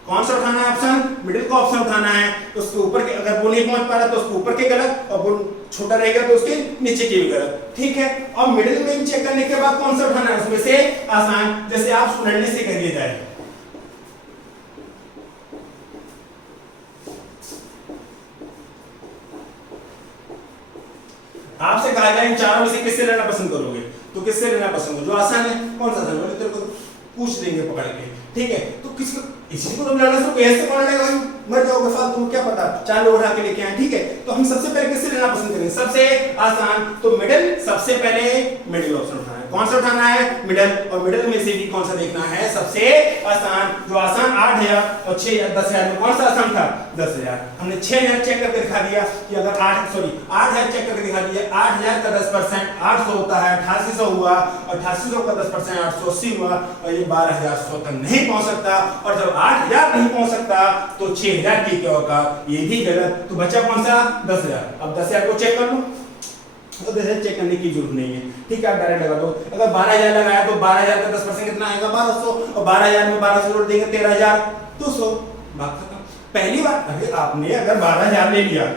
कौन सा उठाना है ऑप्शन, मिडिल का ऑप्शन उठाना है। तो उसके ऊपर के अगर वो नहीं पहुंच पा रहा तो उसके ऊपर के गलत, और वो छोटा रहेगा तो उसके नीचे के भी गलत। ठीक है, और मिडिल में भी चेक करने के बाद कौन सा उठाना है उसमें से आसान, जैसे आप स्टूडेंट से कह दिया जाए आपसे कहा जाए इन चारों में से किससे लेना पसंद करोगे, तो किससे लेना पसंद करोगे, जो आसान है कौन सा था, बोले तेरे को पूछ देंगे पकड़ के। ठीक है, तो किसको, इसी को तुम लड़ना शुरू कैसे कौन लेगा भाई, मर जाओगे फालतू, तुम क्या पता 4 लोग उठा के लेके आए। ठीक है, तो हम सबसे पहले किससे लेना पसंद करेंगे, सबसे आसान, तो मिडिल, सबसे पहले मिडिल ऑप्शन उठाना है। कौन सा उठाना है, मिडिल, और मिडिल में से भी कौन सा देखना है, सबसे आसान। जो आसान 8,000 और 6,000 10,000 में कौन सा आसान था 10,000। हमने 6,000 चेक करके दिखा दिया कि अगर 8,000 चेक करके दिखा दिया, 8,000 का 10% 800 होता है, 8,800 हुआ, और 8,800 का 10% 880 हुआ, और ये 12,100 तक नहीं पहुंच सकता। और जब 8,000 नहीं पहुंच सकता तो 6,000 की क्या होगा, ये भी गलत। तो बचा कौन सा 10,000। अब 10,000 को चेक कर लो, तो 10,000 चेक करने की जरूरत नहीं है। ठीक है, आप डायरेक्ट लगा दो। अगर 12,000 लगाया तो 12,000 का 10% कितना आएगा 1,200, और 12,000 में 1,200 जोड़ देंगे 13,200, बात खत्म। पहली बात, अरे आपने अगर 12,000 ले लिया,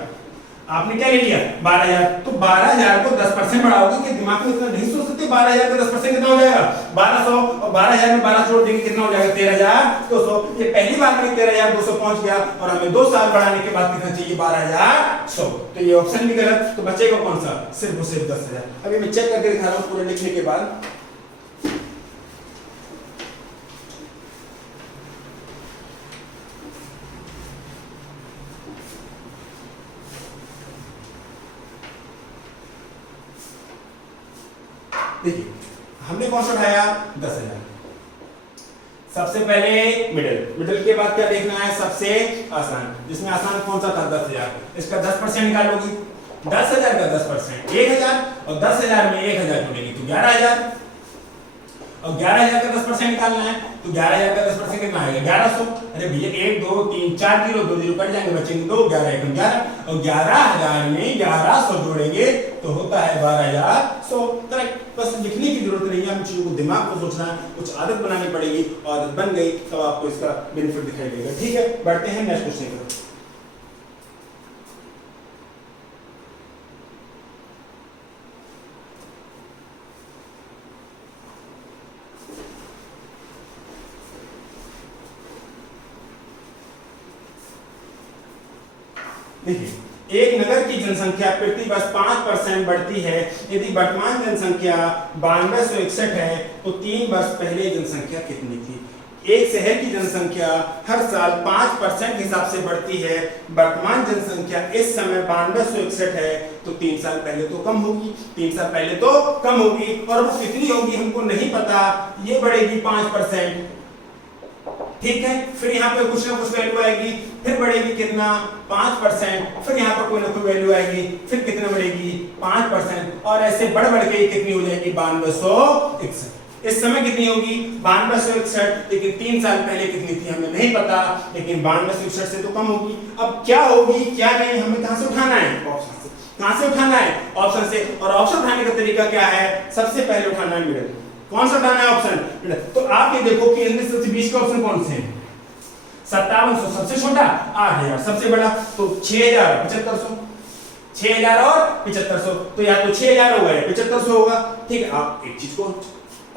आपने क्या ले लिया 12,000, तो 12,000 को 10% बढ़ाओगे कि दिमाग में इतना नहीं सोच सकते। 12,000 का 10% कितना हो जाएगा 1,200, और 12,000 में 12 जोड़ देंगे कितना हो जाएगा 13,200। ये पहली बार में 13,200 पहुंच गया, और हमें 2 साल बढ़ाने के बाद कितना चाहिए 12,100। तो ये ऑप्शन भी गलत, तो बचेगा कौन सा, सिर्फ और सिर्फ 10,000। अभी मैं चेक करके दिखा रहा हूँ पूरे लिखने के बाद। देखिए हमने कौन सा उठाया 10,000। सबसे पहले मिडिल के बाद क्या देखना है सबसे आसान, जिसमें आसान कौन सा था 10,000। इसका 10% निकालोगी, 10,000 का 10% 1,000 और 10,000 में 1,000 जोड़ेंगे तो 11,000 और 11,000 का 10% निकालना है तो 11,000 का 10% कितना आएगा 1,100। अरे भैया 1 2 3 4 जीरो 2 जीरो कट जाएंगे बचेंगे 2 11 1 11 और 11,000 में 1,100 जोड़ेंगे तो होता है 12,100। करेक्ट। बस लिखने की जरूरत नहीं है, हम चीजों को दिमाग को सोचना है, कुछ आदत बनानी पड़ेगी, आदत बन गई तब आपको इसका बेनिफिट दिखाई देगा। ठीक है, बढ़ते हैं नेक्स्ट क्वेश्चन की तरफ। देखिए एक नगर की जनसंख्या प्रति वर्ष 5% बढ़ती है। यदि वर्तमान जनसंख्या 9261 है तो 3 वर्ष पहले जनसंख्या कितनी थी। एक शहर की जनसंख्या हर साल 5% के हिसाब से बढ़ती है। वर्तमान जनसंख्या इस समय 9261 है तो 3 साल पहले तो कम होगी, 3 साल पहले तो कम होगी और वो कितनी होगी हमको नहीं पता। ये बढ़ेगी 5%। ठीक है, फिर यहाँ पे कुछ ना कुछ वैल्यू आएगी, फिर बढ़ेगी कितना 5%, फिर यहाँ पर कोई ना कोई वैल्यू आएगी, फिर कितना बढ़ेगी 5% और ऐसे बढ़ बढ़ के कितनी हो जाएगी 9261। इस समय कितनी होगी 9261, लेकिन 3 साल पहले कितनी थी हमें नहीं पता, लेकिन 9261 से तो कम होगी। अब क्या होगी क्या नहीं हमें कहां से उठाना है, ऑप्शन से। कहां से उठाना है, ऑप्शन से। और ऑप्शन उठाने का तरीका क्या है, सबसे पहले उठाना है मिडिल। कौन सा उठाना है ऑप्शन, तो आप ये देखो कि इनमें सबसे बीच का ऑप्शन कौन से हैं। 5700 सबसे छोटा, 8,000 सबसे बड़ा, तो 6,000 7500, 6,000 और 7500, तो या तो 6,000 होगा या 7500 होगा। ठीक है, आप एक चीज को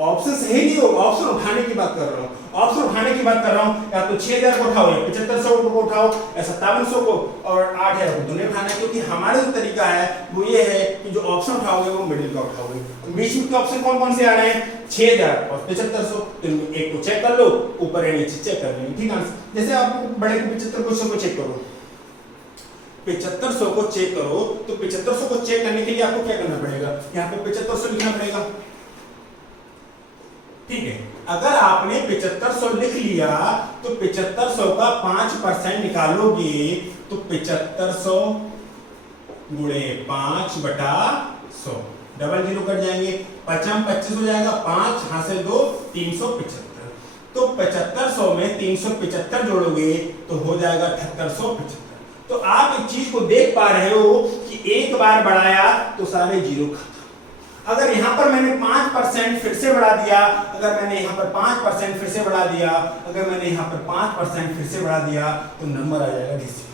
ऑप्शन सही नहीं होगा, ऑप्शन उठाने की बात कर रहा हूँ, ऑप्शन उठाने की बात कर रहा हूँ। या तो 6,000 को उठाओ या 7500 को उठाओ या 5700 को और 8,000 को दोनों उठाना है, क्योंकि हमारा जो तरीका है वो ये है कि जो ऑप्शन उठाओगे वो मिडिल का उठाओगे। तो बीच में के ऑप्शन कौन कौन से आ रहे हैं 6,000 और 7500, तो एक को चेक कर लो, ऊपर या नीचे चेक कर लेंगे। ठीक है, जैसे आप बड़े 7500 को चेक करो, 7500 को चेक करो, तो 7500 को चेक करने के लिए आपको क्या करना पड़ेगा, यहाँ पे 7500 लिखना पड़ेगा। ठीक है, अगर आपने 7500 लिख लिया तो 7500 का 5% निकालोगे तो 7500 गुणे 5/100, डबल जीरो कट जाएंगे, 25 हो जाएगा, 5 यहां से 2 375, तो 7500 में 375 जोड़ोगे तो हो जाएगा 7875। तो आप एक चीज को देख पा रहे हो कि एक बार बढ़ाया तो सारे जीरो खत्म। अगर यहाँ पर मैंने 5% फिर से बढ़ा दिया, अगर मैंने यहाँ पर 5% फिर से बढ़ा दिया, अगर मैंने यहाँ पर 5% फिर से बढ़ा दिया तो नंबर आ जाएगा डेसिमल,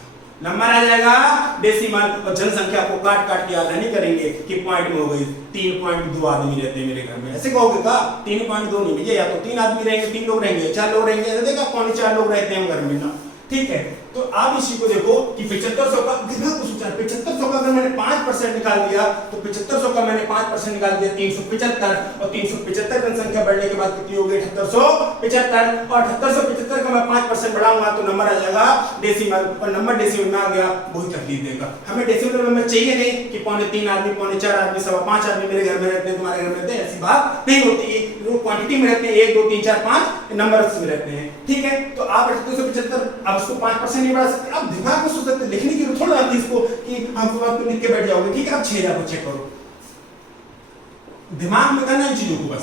नंबर आ जाएगा डेसिमल। और जनसंख्या को काट काट के याद नहीं करेंगे कि पॉइंट में हो गई। 3.2 आदमी रहते हैं मेरे घर में, ऐसे कहोगे का 3.2 नहीं भैया, या तो 3 आदमी रहेंगे, 3 लोग रहेंगे, 4 लोग रहेंगे, ऐसे देखा 4 लोग रहते हैं घर में ना। ठीक है, तो आप इसी को देखो कि 7500 का कितना कुछ सोचा, 7500 का अगर मैंने 5% निकाल दिया तो 7500 का मैंने 5% निकाल दिया 375, और 375 जनसंख्या बढ़ने के बाद कितनी हो गई 7875, और 7875 का मैं 5% बढ़ाऊंगा तो नंबर आ जाएगा डेसिमल, और नंबर डेसिमल में आ गया वही तकलीफ देगा। हमें डेसिमल नंबर चाहिए नहीं कि 3.5 आदमी, 4.5 आदमी, 5.25 आदमी मेरे घर में रहते हैं, तुम्हारे घर में रहते हैं, ऐसी बात नहीं होती है। वो क्वांटिटी में रहते हैं, 1 2 3 4 5 नंबर्स में रहते हैं। ठीक है, तो आप 7875 अब उसको 5% नहीं बढ़ा सकते, आप दिमाग में सोच सकते, लिखने की थोड़ा आती इसको कि आप बात लिख के बैठ जाओगे। ठीक है, अब 6,000 को चेक करो, दिमाग में करना है चीजों को बस।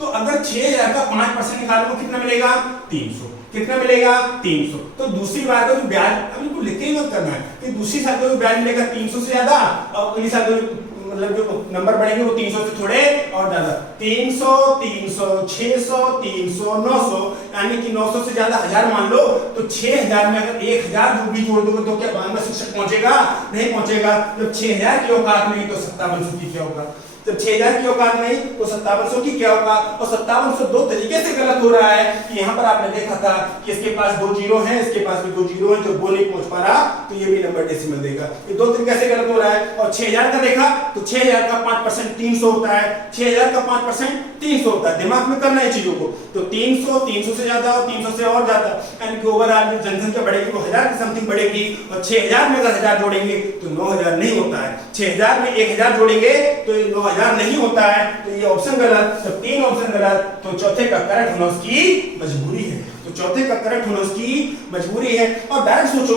तो अगर 6,000 का 5% निकालो तो कितना मिलेगा 300, कितना मिलेगा 300। तो दूसरी बार का जो ब्याज, अब इनको लिख के ही मत करना है कि दूसरी साल का जो ब्याज मिलेगा 300 से ज्यादा, और अगली साल का मतलब जो नंबर बढ़ेंगे वो 300 से थोड़े और ज्यादा, 300 300 600 300 900, यानी कि 900 से ज्यादा 1000 मान लो, तो 6000 में अगर 1000 जो भी जोड़ दोगे तो क्या 92 पहुंचेगा, नहीं पहुंचेगा। जब 6000 की औकात नहीं तो 5700 की क्या होगा, जब 6000 की औकात नहीं तो 5700 की क्या होगा। और 5700 दो तरीके से गलत हो रहा है कि यहाँ पर आपने देखा था कि इसके पास 2 जीरो हैं, इसके पास भी 2 जीरो हैं, जो वो नहीं पहुंच पा रहा तो ये भी नंबर डेसिमल देगा। ये दो तरीके से गलत हो रहा है। और 6000 का देखा तो 6000 का 5% 300 होता है, 6000 का 5% 300 होता है। दिमाग में करना है चीजों को, तो 300 300 से ज्यादा और 300 से और ज्यादा, यानी कि ओवरऑल जो जनसंख्या बढ़ेगी वो 1000 की समथिंग बढ़ेगी, और 6000 में अगर 1000 जोड़ेंगे तो 9000 नहीं होता है। 6000 में 1000 जोड़ेंगे तो ये 9000 नहीं होता है, तो ये ऑप्शन गलत। तो 3 ऑप्शन गलत, तो चौथे का करेक्ट होना उसकी मजबूरी है। तो चौथे का करेक्ट होना उसकी मजबूरी है। और डायरेक्ट सोचो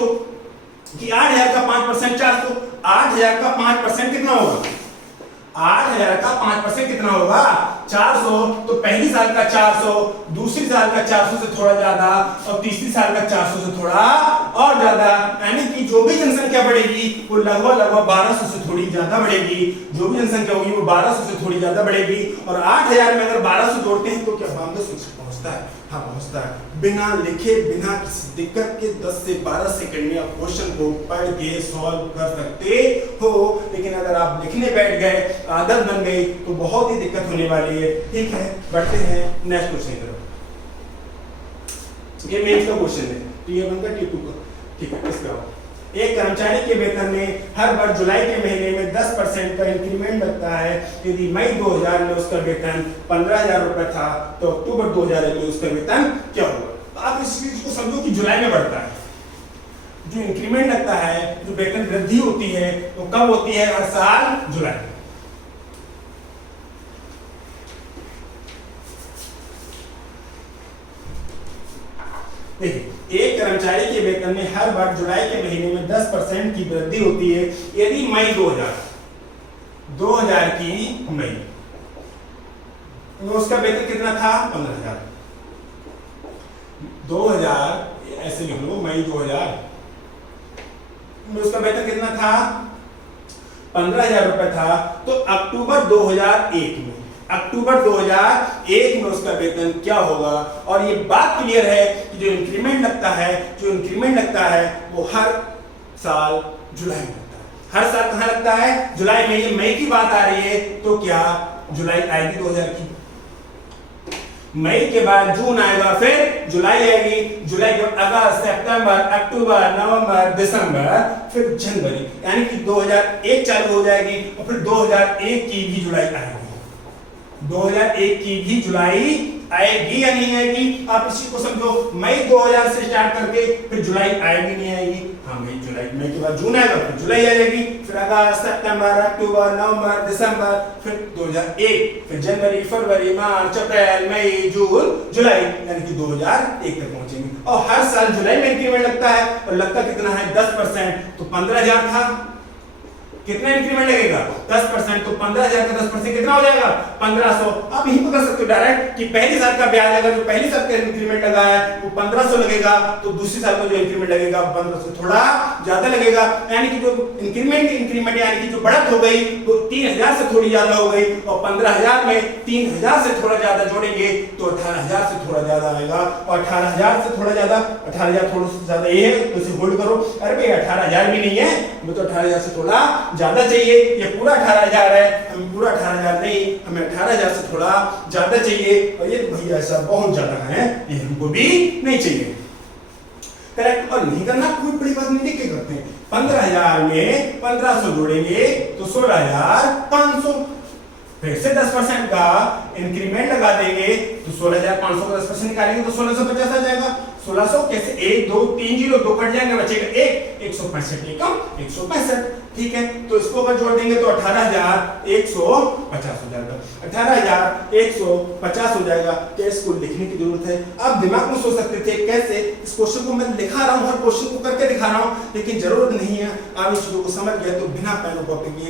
कि 8000 का 5% 400, 8000 का 5% कितना होगा? 8000 का 5% कितना होगा? 400। तो पहली साल का 400, दूसरी साल का 400 से थोड़ा ज्यादा, और तीसरी साल का 400 से थोड़ा और ज्यादा, यानी कि जो भी जनसंख्या बढ़ेगी वो लगभग 1200 से थोड़ी ज्यादा बढ़ेगी। जो भी जनसंख्या होगी वो 1200 से थोड़ी ज्यादा बढ़ेगी। और 8000 में अगर 1200 जोड़ते हैं तो क्या 1200 से पहुंचता है? हाँ पहुंचता है। बिना लिखे, बिना किसी दिक्कत के 10 से 12 सेकंड में आप क्वेश्चन को पढ़ के सॉल्व कर सकते हो। लेकिन अगर आप लिखने बैठ गए, आदत बन गई, तो बहुत ही दिक्कत होने वाली है। ठीक है, बढ़ते हैं नेक्स्ट क्वेश्चन की तरफ। ये मेंस का क्वेश्चन है, तो ये बनता है T2 का। ठीक है, इसका एक कर्मचारी के वेतन में हर बार जुलाई के महीने में 10% का इंक्रीमेंट लगता है। यदि मई 2000 में उसका वेतन 15000 रुपए था, तो अक्टूबर 2000 में उसका वेतन क्या होगा? तो आप इस चीज को समझो कि जुलाई में बढ़ता है। जो इंक्रीमेंट लगता है, जो वेतन वृद्धि होती है, वो कब होती है? हर साल जुलाई। देखिए, एक कर्मचारी के वेतन में हर बार जुलाई के महीने में 10% की वृद्धि होती है। यदि मई 2000 की मई उसका वेतन कितना था? 15000। 2000 ऐसे लिख लो, मई 2000 में उसका वेतन कितना था? 15000 रुपए था। तो अक्टूबर 2001 में उसका वेतन क्या होगा? और ये बात क्लियर है कि जो इंक्रीमेंट लगता है वो हर साल जुलाई में लगता है। हर साल कहां लगता है? जुलाई में। ये मई की बात आ रही है, तो क्या जुलाई आएगी 2000 की? मई के बाद जून आएगा, फिर जुलाई आएगी, जुलाई के बाद अगस्त, सितंबर, अक्टूबर, नवंबर, दिसंबर, फिर जनवरी, यानी कि 2001 चालू हो जाएगी। और फिर 2001 की भी जुलाई आएगी। 2001 की भी जुलाई आएगी या नहीं आएगी? आप इसी को समझो, मई 2000 से स्टार्ट करके फिर जुलाई आएगी नहीं आएगी? हाँ मई, जुलाई, मई के बाद जून आएगा, फिर जुलाई आ जाएगी, फिर अगस्त, सितंबर, अक्टूबर, नवंबर, दिसंबर, फिर 2001, फिर जनवरी, फरवरी, मार्च, अप्रैल, मई, जून, जुलाई, यानी कि 2001 तक पहुंचेंगे। और हर साल जुलाई में इंक्रीमेंट लगता है, और लगता कितना है? 10%। तो 15000 था, कितना इंक्रीमेंट लगेगा? 10%। तो 15000 का 10% कितना हो जाएगा? 1500। आप यही पकड़ सकते हो डायरेक्ट कि पहली साल का ब्याज, अगर जो पहली साल का इंक्रीमेंट लगा है वो 1500 लगेगा, तो दूसरी साल का जो इंक्रीमेंट लगेगा 1500 से थोड़ा ज्यादा लगेगा। यानी कि जो इंक्रीमेंट यानी कि जो बढ़त हो गई वो 3000 से थोड़ी ज्यादा हो गई। और 15000 में 3000 से थोड़ा ज्यादा जोड़ेंगे तो 18000 से थोड़ा ज्यादा आएगा। और 18000 से थोड़ा ज्यादा, 18000 थोड़ा सा ज्यादा ये है, तो इसे होल्ड करो। अरे भाई 18000 भी नहीं है, वो तो 18000 से थोड़ा ज्यादा चाहिए। ये पूरा 18000 है, हमें पूरा 18000 नहीं, हमें 18000 से थोड़ा ज्यादा चाहिए। और ये भैया ऐसा बहुत ज्यादा है, ये हमको भी नहीं चाहिए। करेक्ट? और नहीं करना कोई बड़ी बात नहीं, लिख के करते हैं। 15000 में 1500 जोड़ेंगे तो 16500। फिर से 10% का इंक्रीमेंट लगा देंगे तो 16500 का 10% निकालेंगे तो 1650 आ जाएगा। 1600 कैसे? 1 2 3 0 2 कट जाएंगे, बचेगा 165 एकम 165। ठीक है, तो इसको अगर जोड़ देंगे तो 18150 हो जाएगा। 18150 हो जाएगा। क्या इसको लिखने की जरूरत है? आप दिमाग में सोच सकते थे कैसे। इस क्वेश्चन को मैं लिखा रहा हूँ, हर क्वेश्चन को करके दिखा रहा हूँ, लेकिन जरूरत नहीं है। आप इस चीजों को समझ गए तो बिना पेन और कॉपी के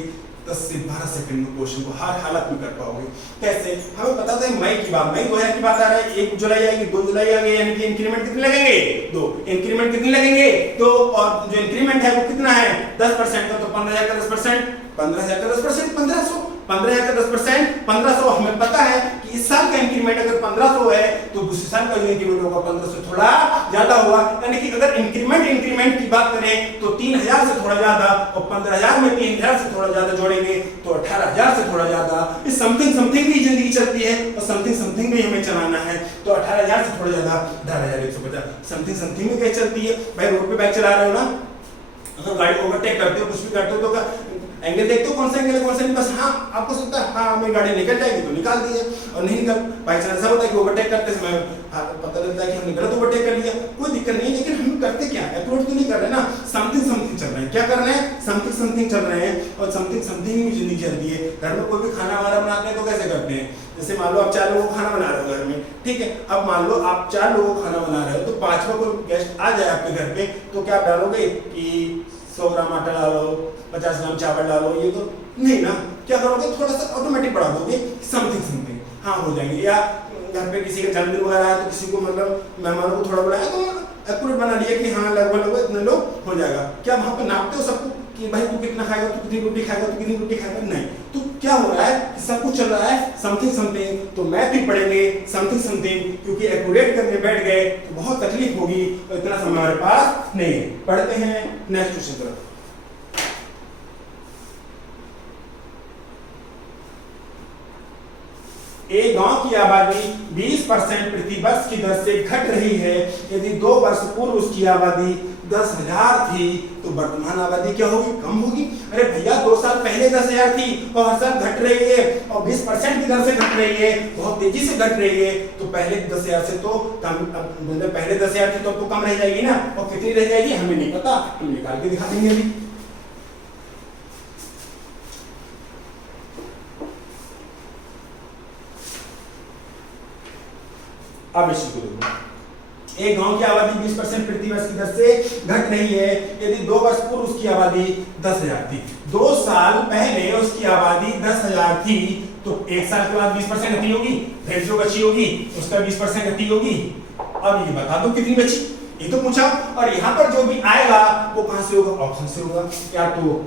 10 से 12 सेकंड में क्वेश्चन को हर हालत में कर पाओगे। कैसे? हमें पता था मई की बात, मई 2000 की बात आ रहा है। 1 जुलाई आएगी, 2 जुलाई आ गई, यानी कि इंक्रीमेंट कितने लगेंगे? 2। इंक्रीमेंट कितने लगेंगे? 2। और जो इंक्रीमेंट है वो कितना है? 10% का। तो 15000 का 10%, 15000 का 10%, 1500। 15000 का 10%, 1500। हमें पता है कि इस साल का इंक्रीमेंट अगर 1500 है तो दूसरे साल का जो इंक्रीमेंट होगा 1500 से थोड़ा ज्यादा होगा। यानी कि अगर इंक्रीमेंट की बात करें तो 3000 से थोड़ा ज्यादा, और 15000 में 3000 से थोड़ा ज्यादा जोड़ेंगे तो 18000 से थोड़ा ज्यादा। इस समथिंग की जिंदगी चलती है, और समथिंग भी हमें चलाना है। तो 18000 से थोड़ा ज्यादा 18150। समथिंग में क्या चलती है भाई? रोड पे बाइक चला रहे हो ना, अगर गाड़ी ओवरटेक करते हो, कुछ भी करते हो, तो एंगल देखते हो कौन सा एंगल है कौन सा नहीं, बस हाँ आपको सकता है हाँ मेरी गाड़ी निकल जाएगी तो निकाल दी है, और नहीं निकल बाई चांस ऐसा होता है कि ओवरटेक करते समय पता लगता है कि हमने गलत ओवरटेक कर लिया, कोई दिक्कत नहीं, लेकिन हम करते क्या है, अप्रोच तो नहीं कर रहे ना, समथिंग समथिंग चल रहे हैं, क्या कर रहे हैं, समथिंग समथिंग चल रहे हैं, और समथिंग समथिंग में जिंदगी चलती है। घर में कोई भी खाना वाना बनाते हैं तो कैसे करते हैं, जैसे मान लो आप 4 लोगों को खाना बना रहे हो घर में, ठीक है, अब मान लो आप 4 लोगों को खाना बना रहे हो तो 5वां कोई गेस्ट आ जाए आपके घर पे तो क्या आप डालोगे कि 100 ग्राम आटा डालो 50 ग्राम चावल डालो, ये तो नहीं ना, क्या करोगे थोड़ा सा ऑटोमेटिक बढ़ा दोगे समथिंग समथिंग हाँ हो जाएंगे। या घर पे किसी का जन्मदिन वगैरह है तो किसी को मतलब मेहमानों को थोड़ा बुलाया तो एक्यूरेट बना लिया कि हाँ लगभग लगभग इतने लोग हो जाएगा। क्या वहां पे नापते हो सबको कि भाई तू कितना खाएगा, तू कितनी रोटी खाएगा, तू कितनी रोटी खाएगा, नहीं, तो क्या हो रहा है कि सब कुछ चल रहा है समथिंग समथिंग, तो मैथ भी पढ़ेंगे समथिंग समथिंग, क्योंकि एक्यूरेट करने बैठ गए तो बहुत तकलीफ होगी, तो इतना समय हमारे पास नहीं है। पढ़ते हैं नेक्स्ट क्वेश्चन तरफ। एक गांव की आबादी 20% प्रति वर्ष की दर से घट रही है। यदि 2 वर्ष पूर्व उसकी आबादी 10,000 थी तो वर्तमान आबादी क्या होगी, कम होगी। अरे भैया 2 साल पहले 10,000 थी और हर साल घट रही है और 20% की दर से घट रही है, बहुत तेजी से घट रही है, तो पहले 10,000 से तो कम, मतलब पहले 10,000 थी तो कम रह जाएगी ना, और कितनी रह जाएगी हमें नहीं पता, हम निकाल के दिखा देंगे अभी। अब इसी को देखो, एक गांव की आबादी 20% प्रति वर्ष की दर से घट रही है। यदि 2 वर्ष पूर्व उसकी आबादी 10,000 थी, 2 साल पहले उसकी आबादी 10,000 थी, तो 1 साल के बाद 20% घटी होगी, फिर जो बची होगी उसका 20% घटी होगी। अब ये बता दो कितनी बची, ये तो पूछा, और यहाँ पर जो भी आएगा वो कहां से होगा, ऑप्शन से होगा। या तो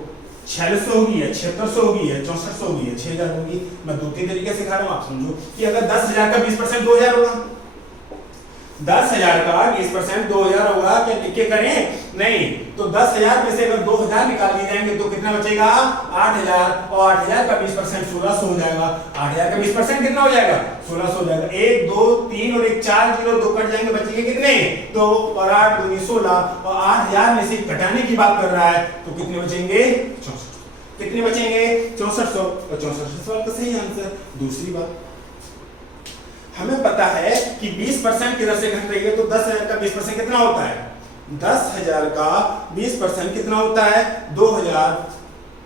4600 होगी, या 7600 होगी, या 6400 होगी, या 6000 होगी। मैं 2-3 तरीके से सिखा रहा हूँ, आप समझो कि अगर 10,000 का 20% 2,000 होगा, 10,000 का 20% 2,000 होगा, क्या लिख के करें, नहीं, तो 10,000 में से अगर 2,000 निकाल दिए जाएंगे तो कितना बचेगा 8,000, और 8,000 का 20% 1600 हो जाएगा। 8,000 का 20% कितना हो जाएगा 1600 हो जाएगा। 1 2 3 और 1 4 0 2 कट जाएंगे, बचेंगे कितने 2 और 8 दूनी 16, और 8,000 में से घटाने की बात कर रहा है तो कितने बचेंगे 64। कितने बचेंगे 6400, और 6400 सवाल का सही आंसर। दूसरी बात, हमें पता है कि 20% की दर से घट रही है, तो 10,000 का 20% कितना होता है, 10,000 का 20% कितना होता है 2,000।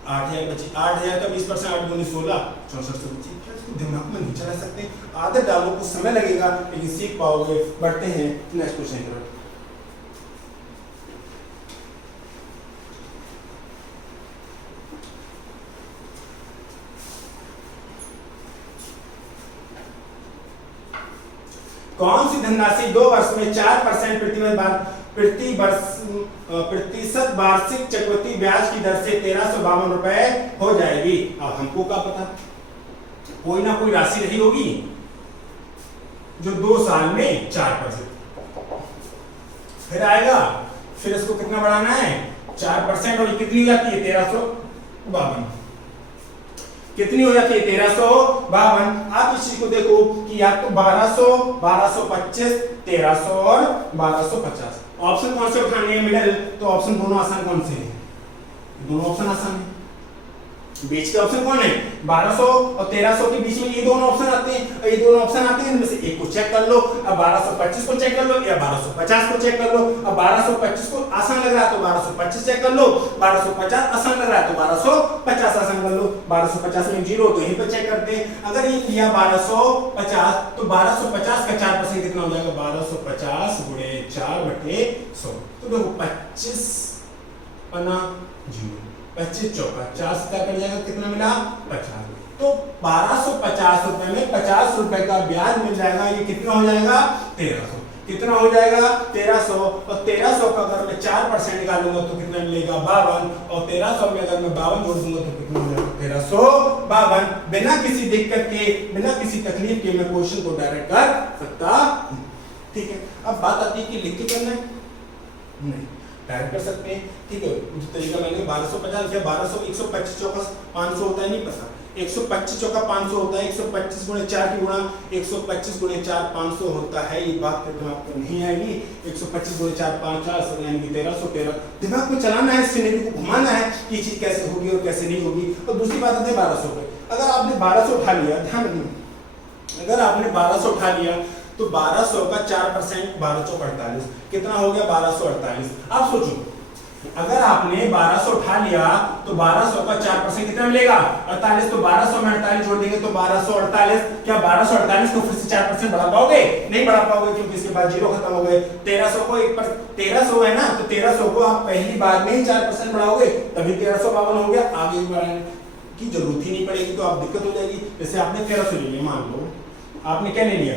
8,000 बची, 8,000 का 20% 8 दूनी 16, 6400 बची। क्या इसको दिमाग में नहीं चला सकते, आदत डालो, कुछ समय लगेगा लेकिन सीख पाओगे। बढ़ते हैं नेक्स्ट क्वेश्चन की तरफ। कौन सी धनराशि 2 वर्ष में 4% प्रतिशत वार्षिक चक्रवृद्धि ब्याज की दर से 1352 रुपए हो जाएगी। अब हमको क्या पता, कोई ना कोई राशि रही होगी जो 2 साल में 4%, फिर आएगा, फिर इसको कितना बढ़ाना है 4%, और कितनी हो जाती है 1352, कितनी हो जाती है 1352। आप इस चीज को देखो कि या तो 1200, 1225, 1300 और 1250। ऑप्शन कौन से उठाने हैं मिडिल, तो ऑप्शन दोनों आसान कौन से हैं, दोनों ऑप्शन आसान है। बीच के ऑप्शन कौन है 1200 और 1300 के बीच में ये दोनों ऑप्शन आते हैं, ये दोनों ऑप्शन आते हैं, इनमें से एक को चेक कर लो। अब 1225 को चेक कर लो या 1250 को चेक कर लो। अब 1225 को आसान लग रहा है तो 1225 चेक कर लो, 1250 आसान लग रहा है तो 1250 आसान कर लो। 1250 में 0 तो यहीं पे चेक करते हैं। अगर ये लिया 1250 तो 1250 का 4% कितना हो जाएगा 1250 गुणे 4/100, तो देखो 25 पना 0, 25 चौका 4 से कट जाएगा, कितना मिला 50। तो 1250 रुपए में 50 रुपए का ब्याज मिल जाएगा। ये कितना हो जाएगा 1300, कितना हो जाएगा 1300, और 1300 का अगर मैं 4% निकालूंगा तो कितना मिलेगा 52, और 1300 में अगर मैं 52 जोड़ दूंगा तो कितना हो जाएगा 1352। बिना किसी दिक्कत के, बिना किसी तकलीफ के मैं क्वेश्चन को डायरेक्ट कर सकता हूं। ठीक है, अब बात आती है कि लिख के करना है, नहीं डायरेक्ट कर सकते हैं। ठीक है, जो तरीका मैंने 1250 या 1200 125 चौका 500 होता है नहीं पता, 125 चौका 500 होता है, 125 गुणे 4 की गुणा 125 गुणे 4 500 होता है। ये बात तो आपको नहीं आएगी। 125 गुणे 4 5 4 यानी कि 1313। दिमाग को चलाना है, सिनेरियो को घुमाना है कि ये चीज कैसे होगी और कैसे नहीं होगी। और दूसरी बात आती है 1200 पे। अगर आपने 1200 उठा लिया, ध्यान रखिए, अगर आपने 1200 उठा लिया तो 1200 का 4% 1248 कितना हो गया? 1248। आप सोचो, अगर आपने 1200 उठा लिया तो 1200 का 4% कितना मिलेगा? 48। तो 1200 में 48 जोड़ देंगे तो 1248। क्या 1248 को फिर से 4% बढ़ा पाओगे? नहीं बढ़ा पाओगे, क्योंकि इसके बाद जीरो खत्म हो गए। 1300 को 1300 है ना, तो 1300 को आप पहली बार में ही 4% बढ़ाओगे, तभी 1352 हो गया। आगे बढ़ाने की जरूरत ही नहीं पड़ेगी, तो आप दिक्कत हो जाएगी। जैसे आपने 1300 ले लिया, मान लो आपने क्या ले लिया?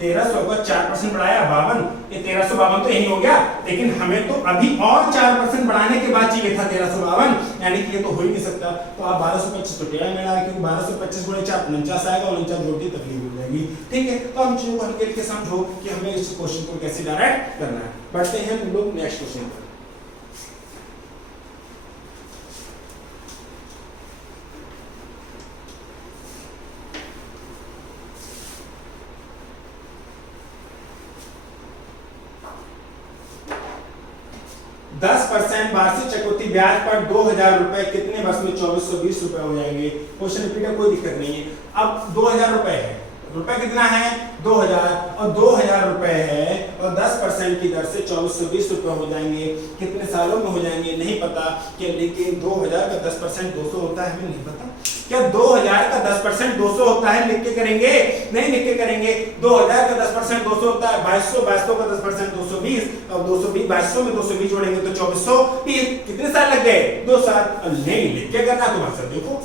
1300 का 4% बढ़ाया 52, ये 1352 तो यही हो गया। लेकिन हमें तो अभी और 4% बढ़ाने के बाद चाहिए था 1352, यानी कि ये तो हो ही नहीं सकता। तो आप 1225 तो टेढ़ा मेढ़ा, क्योंकि 1225 गुणे 4 49 आएगा, और 49 जोड़ती तकलीफ हो जाएगी। ठीक है, तो हम चीजों को हल्के हल्के समझो कि हमें इस क्वेश्चन को कैसे डायरेक्ट करना है। बढ़ते हैं हम लोग नेक्स्ट क्वेश्चन पर। 10% वार्षिक चक्रवृद्धि ब्याज पर 2000 रुपए कितने वर्ष में 2420 रुपए हो जाएंगे? क्वेश्चन रिपीट है, कोई दिक्कत नहीं है। अब 2000 रुपए है, रुपए कितना है? 2000, और 2000 रुपए है और 10% की दर से 2420 रुपए हो जाएंगे। कितने सालों में हो जाएंगे नहीं पता क्या, लेकिन 2000 का 10% 200 होता है, हमें नहीं पता। क्या 2000 का 10% 200 होता है? लिख के करेंगे? नहीं लिख के करेंगे। 2000 का 10% 200 होता है 2200, 2200 का 10% 220, अब 220 2200 में 220 जोड़ेंगे तो 2420। कितने साल लग गए? 2 साल। नहीं लिख के करना तुम्हारा, देखो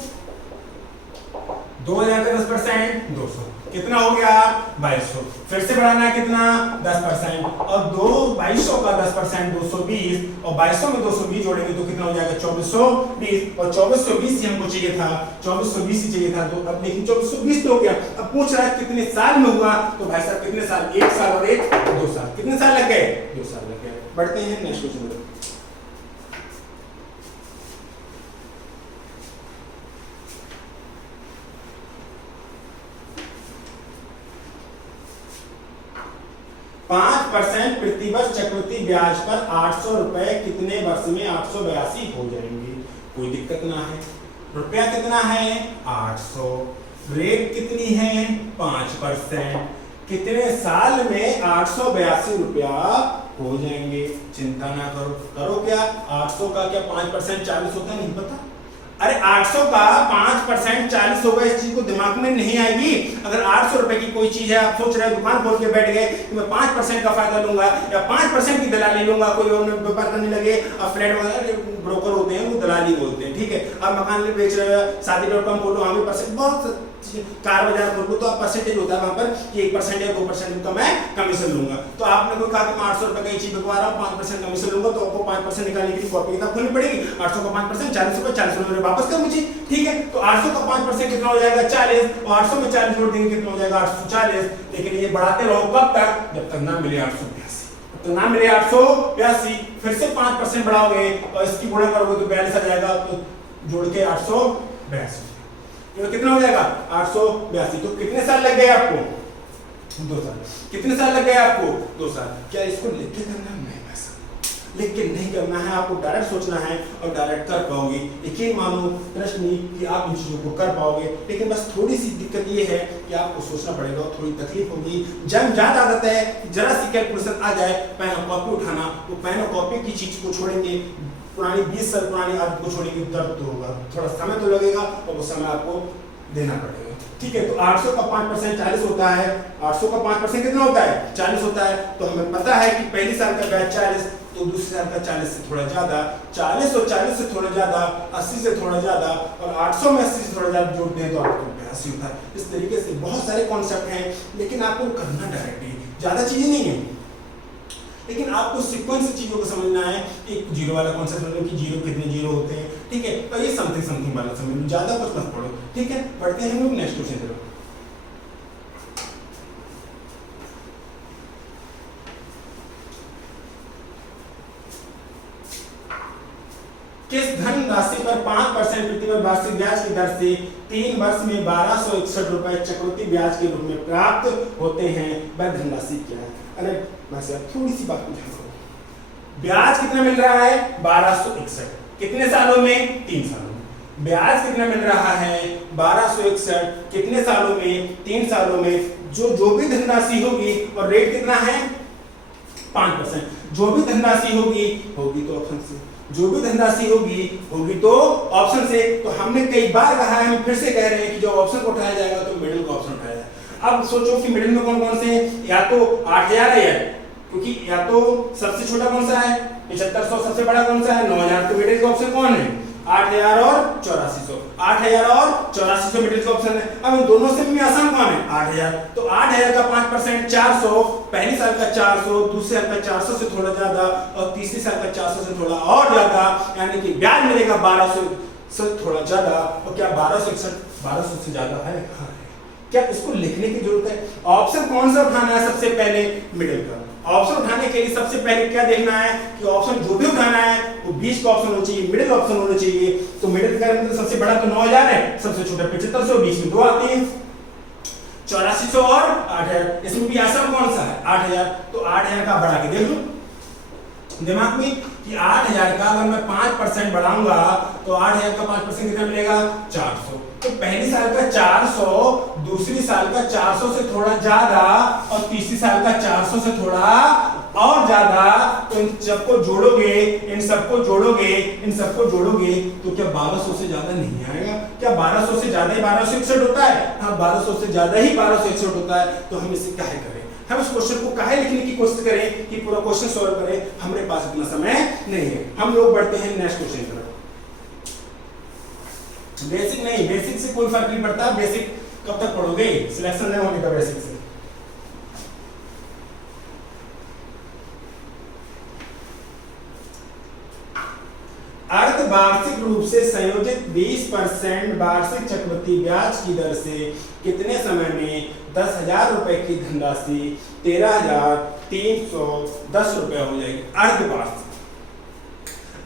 2000 का 10% 200 कितना हो गया? 2200। फिर से बढ़ाना है कितना? 10%, और 2200 का 10% 220, और 2200 में 220 जोड़ेंगे तो कितना हो जाएगा? 2420, और 2420 ही हमको चाहिए था, 2420 ही चाहिए था। तो अब लेकिन 2420 तो हो गया। अब पूछ रहा है कितने साल में हुआ, तो भाई साहब कितने साल? 1 साल और 2 साल। कितने साल लग गए? 2 साल लग गए। बढ़ते हैं नेक्स्ट क्वेश्चन पर। प्रतिवर्ष चक्रवृद्धि ब्याज पर 800 रुपए कितने वर्ष में 882 हो जाएंगे? कोई दिक्कत ना है। रुपया कितना है? 800। रेट कितनी है? 5%। कितने साल में 882 रुपया हो जाएंगे? चिंता ना करो। करो क्या? 800 का क्या 5% 40 होता? नहीं पता। अरे 800 का 5% 40 होगा, इस चीज को दिमाग में नहीं आएगी। अगर 800 रुपए की कोई चीज है, आप सोच रहे हैं दुकान खोल के बैठ गए कि मैं 5% का फायदा लूंगा या 5% की दलाली लूंगा, कोई और व्यापार करने लगे। अब फ्लैट वगैरह ब्रोकर होते हैं, वो दलाली बोलते हैं, ठीक है। अब मकान बेच रहे हो, शादी.com खोलो, वहां पे परसेंट बहुत, कार बाजार खोलो तो आप परसेंटेज होता है वहां पर कि 1% या 2% का मैं कमीशन लूंगा। तो आपने कोई कहा कि मैं 800 रुपए का चीज बिकवा रहा हूँ, 5% कमीशन लूंगा, तो आपको 5% निकालने के लिए कॉपी किताब खोलनी पड़ेगी। 800 का 5% 40 रुपए, 40 रुपए वापस कर मुझे, ठीक है। तो 800 का 5% कितना हो जाएगा? 40, और 800 में 40 जोड़ देंगे कितना हो जाएगा? 840। लेकिन ये बढ़ाते रहो कब तक? जब तक ना मिले 882। तो ना मिले 882, फिर से 5% बढ़ाओगे और इसकी गुणा करोगे तो 42 आ जाएगा, तो जोड़ के 882 तो कितना हो जाएगा? 882। तो कितने साल लग गए आपको? 2 साल। कितने साल लग गए आपको? 2 साल। क्या इसको लिख के करना है? नहीं वैसा लिख के नहीं करना है, आपको डायरेक्ट सोचना है और डायरेक्ट कर पाओगे। यकीन मानो, प्रश्न नहीं कि आप इन चीजों को कर पाओगे, लेकिन बस थोड़ी सी दिक्कत ये है कि आपको सोचना पड़ेगा, थोड़ी तकलीफ होगी। जब ज्यादा आदत है कि जरा सी कैलकुलेशन आ जाए, पेन और कॉपी उठाना, वो पेन और कॉपी की चीज को छोड़ेंगे, पुरानी 20 साल पुरानी आदत को छोड़ेंगे, दर्द तो होगा, थोड़ा समय तो लगेगा और वो समय आपको देना पड़ेगा, ठीक है। तो 800 का 5% 40 होता है। 800 का 5% कितना होता है? 40 होता है। तो हमें पता है कि पहली साल का ब्याज 40, तो दूसरे साल का 40 से थोड़ा ज्यादा, 40 और 40 से थोड़ा ज्यादा, 80 से थोड़ा ज्यादा, और 800 में 80 से थोड़ा ज्यादा जोड़ते हैं तो आपको 82 होता है। इस तरीके से बहुत सारे कॉन्सेप्ट हैं, लेकिन आपको करना डायरेक्टली, ज्यादा चीजें नहीं है, लेकिन आपको सीक्वेंस चीजों को समझना है। एक जीरो वाला कॉन्सेप्ट समझ लो कि जीरो कितने जीरो होते हैं, ठीक है। तो ये समथिंग वाला समझ लो, ज्यादा कुछ मत पढ़ो, ठीक है। पढ़ते हैं हम लोग नेक्स्ट क्वेश्चन पर। किस धन धनराशि पर 5% प्रतिवर्ष वार्षिक ब्याज की दर से 3 वर्ष में 1261 रुपए चक्रवृद्धि ब्याज के रूप में प्राप्त होते हैं, वह धनराशि क्या है? अरे मैं सर थोड़ी सी बात पूछा, ब्याज कितना मिल रहा है? 1261, कितने सालों में? 3 सालों में। ब्याज कितना मिल रहा है? 1261, कितने सालों में? 3 सालों में। जो भी धनराशि होगी, और रेट कितना है? 5%। जो भी धनराशि होगी तो ऑप्शन से, जो भी धनराशि होगी तो ऑप्शन से। तो हमने कई बार कहा है, हम फिर से कह रहे हैं कि जो ऑप्शन को उठाया जाएगा तो मिडिल का ऑप्शन उठाया जाएगा। अब सोचो कि मिडिल में कौन कौन से हैं? या तो 8000 है, क्योंकि या तो सबसे छोटा कौन सा है? 7500, सबसे बड़ा कौन सा है? 9000। तो मिडिल का ऑप्शन कौन है? 8000 और 8400। 8000 और 8400 मिडिल का ऑप्शन है। अब इन दोनों से भी आसान कौन है? 8000। तो 8000 का 5% 400, पहली साल का 400, दूसरे साल का 400 से थोड़ा ज्यादा, और तीसरी साल का 400 से थोड़ा और ज्यादा, यानी कि ब्याज मिलेगा 1200 से थोड़ा ज्यादा। और क्या 1261 1200 से ज्यादा है? हाँ है। क्या इसको लिखने की जरूरत है? ऑप्शन कौन सा उठाना है? सबसे पहले मिडिल का। ऑप्शन उठाने के लिए सबसे पहले क्या देखना है कि ऑप्शन जो भी उठाना है वो बीच का ऑप्शन होना चाहिए, मिडिल ऑप्शन होना चाहिए। तो मिडिल का मतलब सबसे बड़ा तो 9000 है, सबसे छोटा 7500, बीच में 2 आते हैं 8400 और 8000। इसमें भी आसान कौन सा है? 8000। तो 8000 का बढ़ा के देख लो दिमाग में कि 8000 का अगर मैं 5% बढ़ाऊंगा तो 8000 का 5% कितना मिलेगा? 400। तो पहली साल का 400, दूसरी साल का 400 से थोड़ा ज्यादा, और तीसरी साल का 400 से थोड़ा और ज्यादा। तो इन सबको जोड़ोगे, इन सबको जोड़ोगे तो क्या 1200 से ज्यादा नहीं आएगा? क्या 1200 से ज्यादा ही 1261 होता है? हाँ, 1200 से ज्यादा ही 1261 होता है। तो हम इसे काहे करें? हम इस क्वेश्चन को काहे लिखने की कोशिश करें कि पूरा क्वेश्चन सॉल्व करें? हमारे पास इतना समय नहीं है। हम लोग बढ़ते हैं नेक्स्ट क्वेश्चन की तरफ। बेसिक नहीं, बेसिक से कोई फर्क नहीं पड़ता। बेसिक कब तक पढ़ोगे? सिलेक्शन नहीं होने का बेसिक से। अर्धवार्षिक रूप से संयोजित 20% वार्षिक चक्रवृद्धि ब्याज की दर से कितने समय में 10,000 रुपए की धनराशि 13,310 रुपए हो जाएगी? अर्धवार्षिक।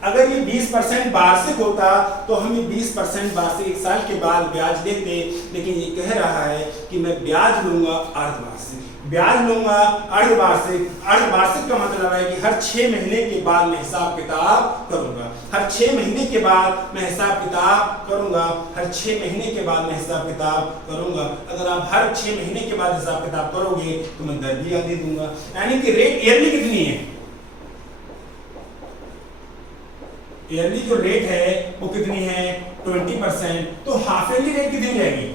अगर ये 20% वार्षिक होता तो हम ये 20% वार्षिक 1 साल के बाद ब्याज लेते, लेकिन ये कह रहा है कि मैं ब्याज लूंगा अर्धवार्षिक, ब्याज लूंगा अर्धवार्षिक। अर्धवार्षिक का मतलब है कि हर 6 महीने के बाद मैं हिसाब किताब करूंगा, हर 6 महीने के बाद मैं हिसाब किताब करूंगा, हर 6 महीने के बाद मैं हिसाब किताब करूंगा। अगर आप हर 6 महीने के बाद हिसाब किताब करोगे तो मैं दर भी दे दूंगा। यानी कि रेट ईयरली कितनी है? ईयरली जो रेट है वो कितनी है? 20%। तो हाफ ईयरली रेट कितनी हो जाएगी?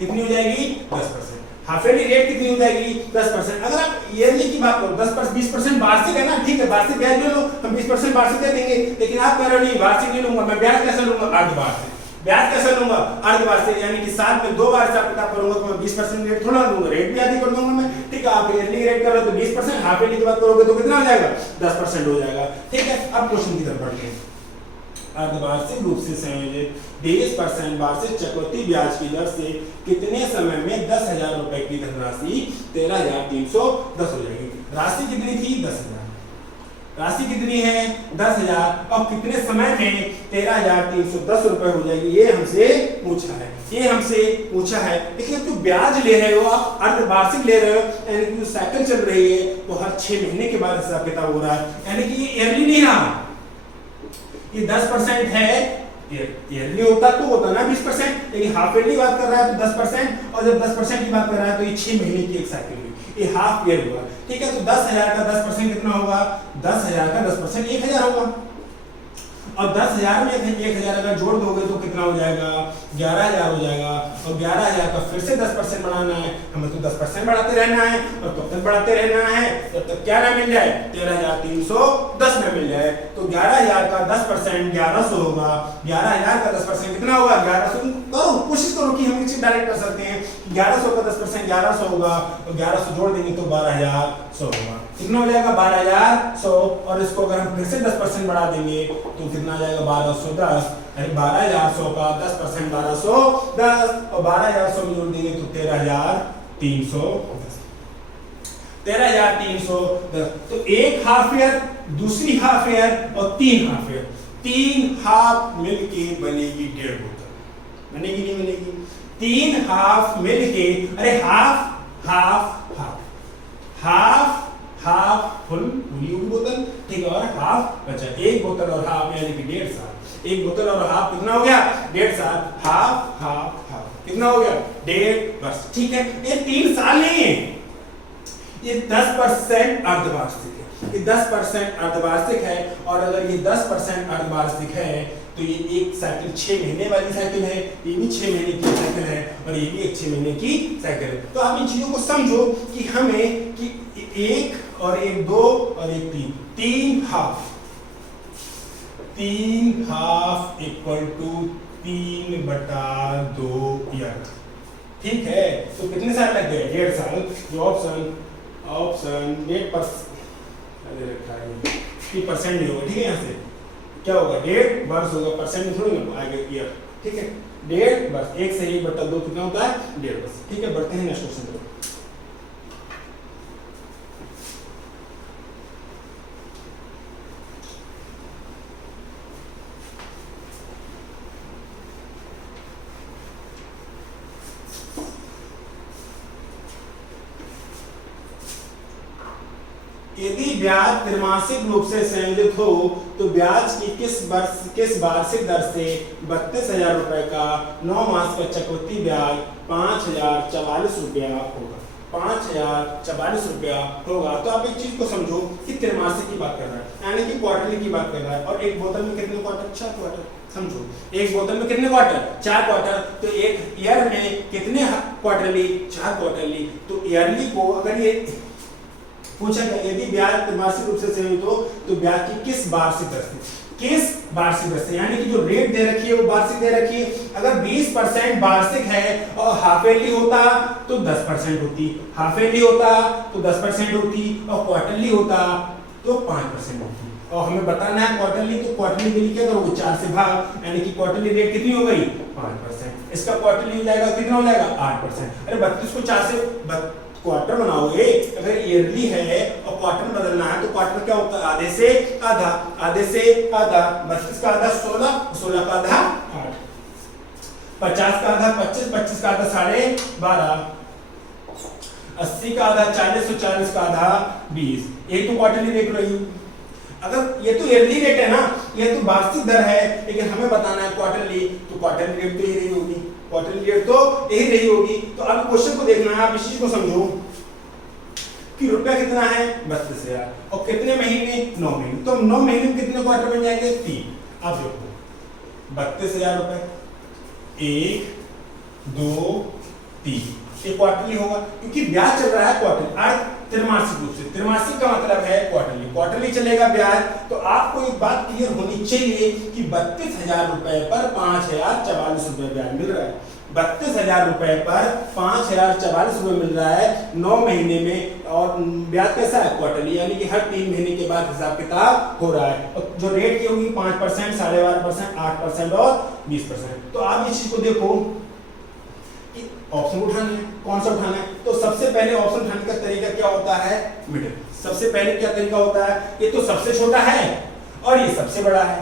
कितनी हो जाएगी? 10%। हाफ ईयरली रेट कितनी हो जाएगी? 10%। अगर आप ईयरली की बात करो 10% 20% वार्षिक है ना, ठीक है, वार्षिक ब्याज ले लो, हम 20% वार्षिक दे देंगे। लेकिन आप कह रहे हो नहीं वार्षिक नहीं लूंगा, मैं ब्याज कैसे लूंगा? अर्धवार्षिक। ब्याज कैसे लूंगा? अर्धवार्षिक। यानी कि साल में 2 बार हिसाब किताब करूंगा तो मैं 20% रेट थोड़ा लूंगा, रेट भी आधी कर दूंगा मैं। ठीक है, आप ईयरली रेट कर रहे हो तो 20%, हाफ ईयरली की बात करोगे तो कितना हो जाएगा? 10% हो जाएगा। ठीक है, अब क्वेश्चन की तरफ बढ़ते हैं। अर्धवार्षिक रूप से संयोजित 20% वार्षिक चक्रवृद्धि ब्याज की दर से कितने समय में 10,000 रुपए की धनराशि 13,310 हो जाएगी? राशि कितनी थी? 10,000। राशि कितनी है? 10,000। और कितने समय में 13,310 रुपए हो जाएगी? ये हमसे पूछा है, ये हमसे पूछा है। लेकिन तो ब्याज ले रहे हो आप, अर्धवार्षिक ले रहे हो, यानी कि जो साइकिल चल रही है वो हर 6 महीने के बाद हिसाब किताब हो रहा है, यानी कि ये ईयरली नहीं रहा। ये 10% है, ईयरली होता तो होता ना 20%, लेकिन हाफ ईयरली बात कर रहा है तो 10%, और जब 10% की बात कर रहा है तो ये 6 महीने की एक साइकिल हुई, ये हाफ ईयर हुआ। ठीक है, तो 10,000 का 10% कितना होगा? 10,000 का 10% 1,000 होगा। और 10,000 में 1,000 अगर जोड़ दोगे तो कितना हो जाएगा? 11,000 हो जाएगा। और 11,000 का फिर से 10% बढ़ाना है, हमें तो 10% बढ़ाते रहना है। और कब तक बढ़ाते रहना है? जब तक क्या ना मिल जाए? 13,310 में मिल जाए। तो 11,000 का 10% 1,100 होगा। 11,000 का 10% कितना होगा? 1,100। करो, कोशिश करो कि हम इसे डायरेक्ट कर सकते हैं। 1,100 का 10% 1,100 होगा, और 1,100 जोड़ देंगे तो 12,100 होगा। कितना हो जाएगा? 12,100। और इसको अगर हम फिर से 10% बढ़ा देंगे तो कितना आ जाएगा? 1,210। 12,100 का 10% 1,210, और 12,100 में जोड़ देंगे तो 13,310। 13,310। तो एक हाफ ईयर दूसरी हाफ ईयर और 3 हाफ ईयर, 3 हाफ मिलके बनेगी 1.5 बोतल। बनेगी नहीं बनेगी? 3 हाफ मिलके, अरे half half half half half full पूरी होगी बोतल, ठीक है, और हाफ बचा 1 बोतल और हाफ यानी कि 1.5 साल। 1 बोतल और हाफ कितना हो गया? 1.5 साल। हाफ हाफ हाफ कितना हो गया? 1.5 बस, ठीक है। ये 3 साल नहीं है, ये 10% अर्धवार्षिक है, ये 10% अर्धवार्षिक है। और अगर ये 10% अर्धवार्षिक है तो ये एक साइकिल 6 महीने वाली साइकिल है, ये भी 6 महीने की साइकिल है और ये भी एक 6 महीने की साइकिल है। तो आप इन चीजों को समझो कि हमें कि 1 और 1 2 और 1 3, 3 half, 3 half equal to 3/2 year, ठीक है। तो कितने साल लग गए? 1.5 साल। जो ऑप्शन 1% नहीं होगा, ठीक है। यहाँ से क्या होगा? 1.5 वर्ष होगा, परसेंट में थोड़ी ना आगे ईयर, ठीक है। 1.5 वर्ष, 1 से 1/2 कितना होता है? 1.5 वर्ष, ठीक है। बढ़ते हैं नेक्स्ट क्वेश्चन पे। यदि ब्याज त्रैमासिक रूप से संयोजित हो तो ब्याज की किस वार्षिक दर से 32,000 रुपए का 9 मास का चक्रवृद्धि ब्याज 5,044 रुपया होगा? 5,044 रुपया होगा। तो आप एक चीज को समझो कि त्रैमासिक की बात कर रहा है, यानी कि क्वार्टरली की बात कर रहा है। और एक बोतल में कितने क्वार्टर? 4 क्वार्टर। समझो, एक बोतल में कितने क्वार्टर? 4 क्वार्टर। तो एक ईयर में कितने क्वार्टरली? 4 क्वार्टरली। तो ईयरली को अगर ये पूछा गया यदि ब्याज त्रैमासिक रूप से संयोजित हो तो ब्याज की किस वार्षिक दर से, किस वार्षिक दर से, यानी कि जो रेट दे रखी है वो वार्षिक दे रखी है। अगर 20% वार्षिक है और हाफ ईयरली होता तो 10% होती, हाफ ईयरली होता तो 10% होती और क्वार्टरली होता तो 5% होती। और हमें बताना है क्वार्टरली, तो क्वार्टरली के लिए क्या करोगे? 4 से भाग, यानी कि क्वार्टरली रेट कितनी हो गई? 5%। इसका क्वार्टरली हो जाएगा कितना हो जाएगा? 8%। अरे 32 को 4 से क्वार्टर बनाओगे, अगर ईयरली है और क्वार्टर बदलना है तो क्वार्टर क्या होता है? आधे से आधा, आधे से आधा। 32 का आधा 16, 16 का आधा 8, 50 का आधा 25, 25 का आधा 12.5, 80 का आधा 40, 40 का आधा 20। ये तो क्वार्टरली रेट रही। अगर ये तो ईयरली रेट है ना, ये तो वार्षिक दर है, लेकिन हमें बताना है क्वार्टरली, तो क्वार्टरली रेट तो यही रही होगी, क्वार्टरली रेट तो यही रही होगी। तो अब क्वेश्चन को देखना है, आप इस चीज को समझो कि रुपया कितना है? 32,000 और कितने महीने? 9 महीने। तो 9 महीने में कितने क्वार्टर बन जाएंगे? 3। आप देखो 32,000 रुपए 1 2 3, ये क्वार्टरली होगा क्योंकि ब्याज चल रहा है क्वार्टरली, त्रैमासिक रूप से। त्रैमासिक का मतलब है क्वार्टरली, क्वार्टरली चलेगा ब्याज। तो आपको एक बात क्लियर होनी चाहिए कि 32,000 रुपए पर 5,044 रुपए ब्याज मिल रहा है। 32,000 रुपए पर 5,044 रुपए मिल रहा है 9 महीने में। और ब्याज कैसा है? क्वार्टरली, यानी कि हर 3 महीने के बाद हिसाब किताब हो रहा है। और जो रेट की होगी 5%, 12.5%, 8% और 20%। तो आप इस चीज को देखो, ऑप्शन उठाना है, कौन सा उठाना है? तो सबसे पहले ऑप्शन उठाने का तरीका क्या होता है? मिडिल। सबसे पहले क्या तरीका होता है? ये तो सबसे छोटा है और ये सबसे बड़ा है,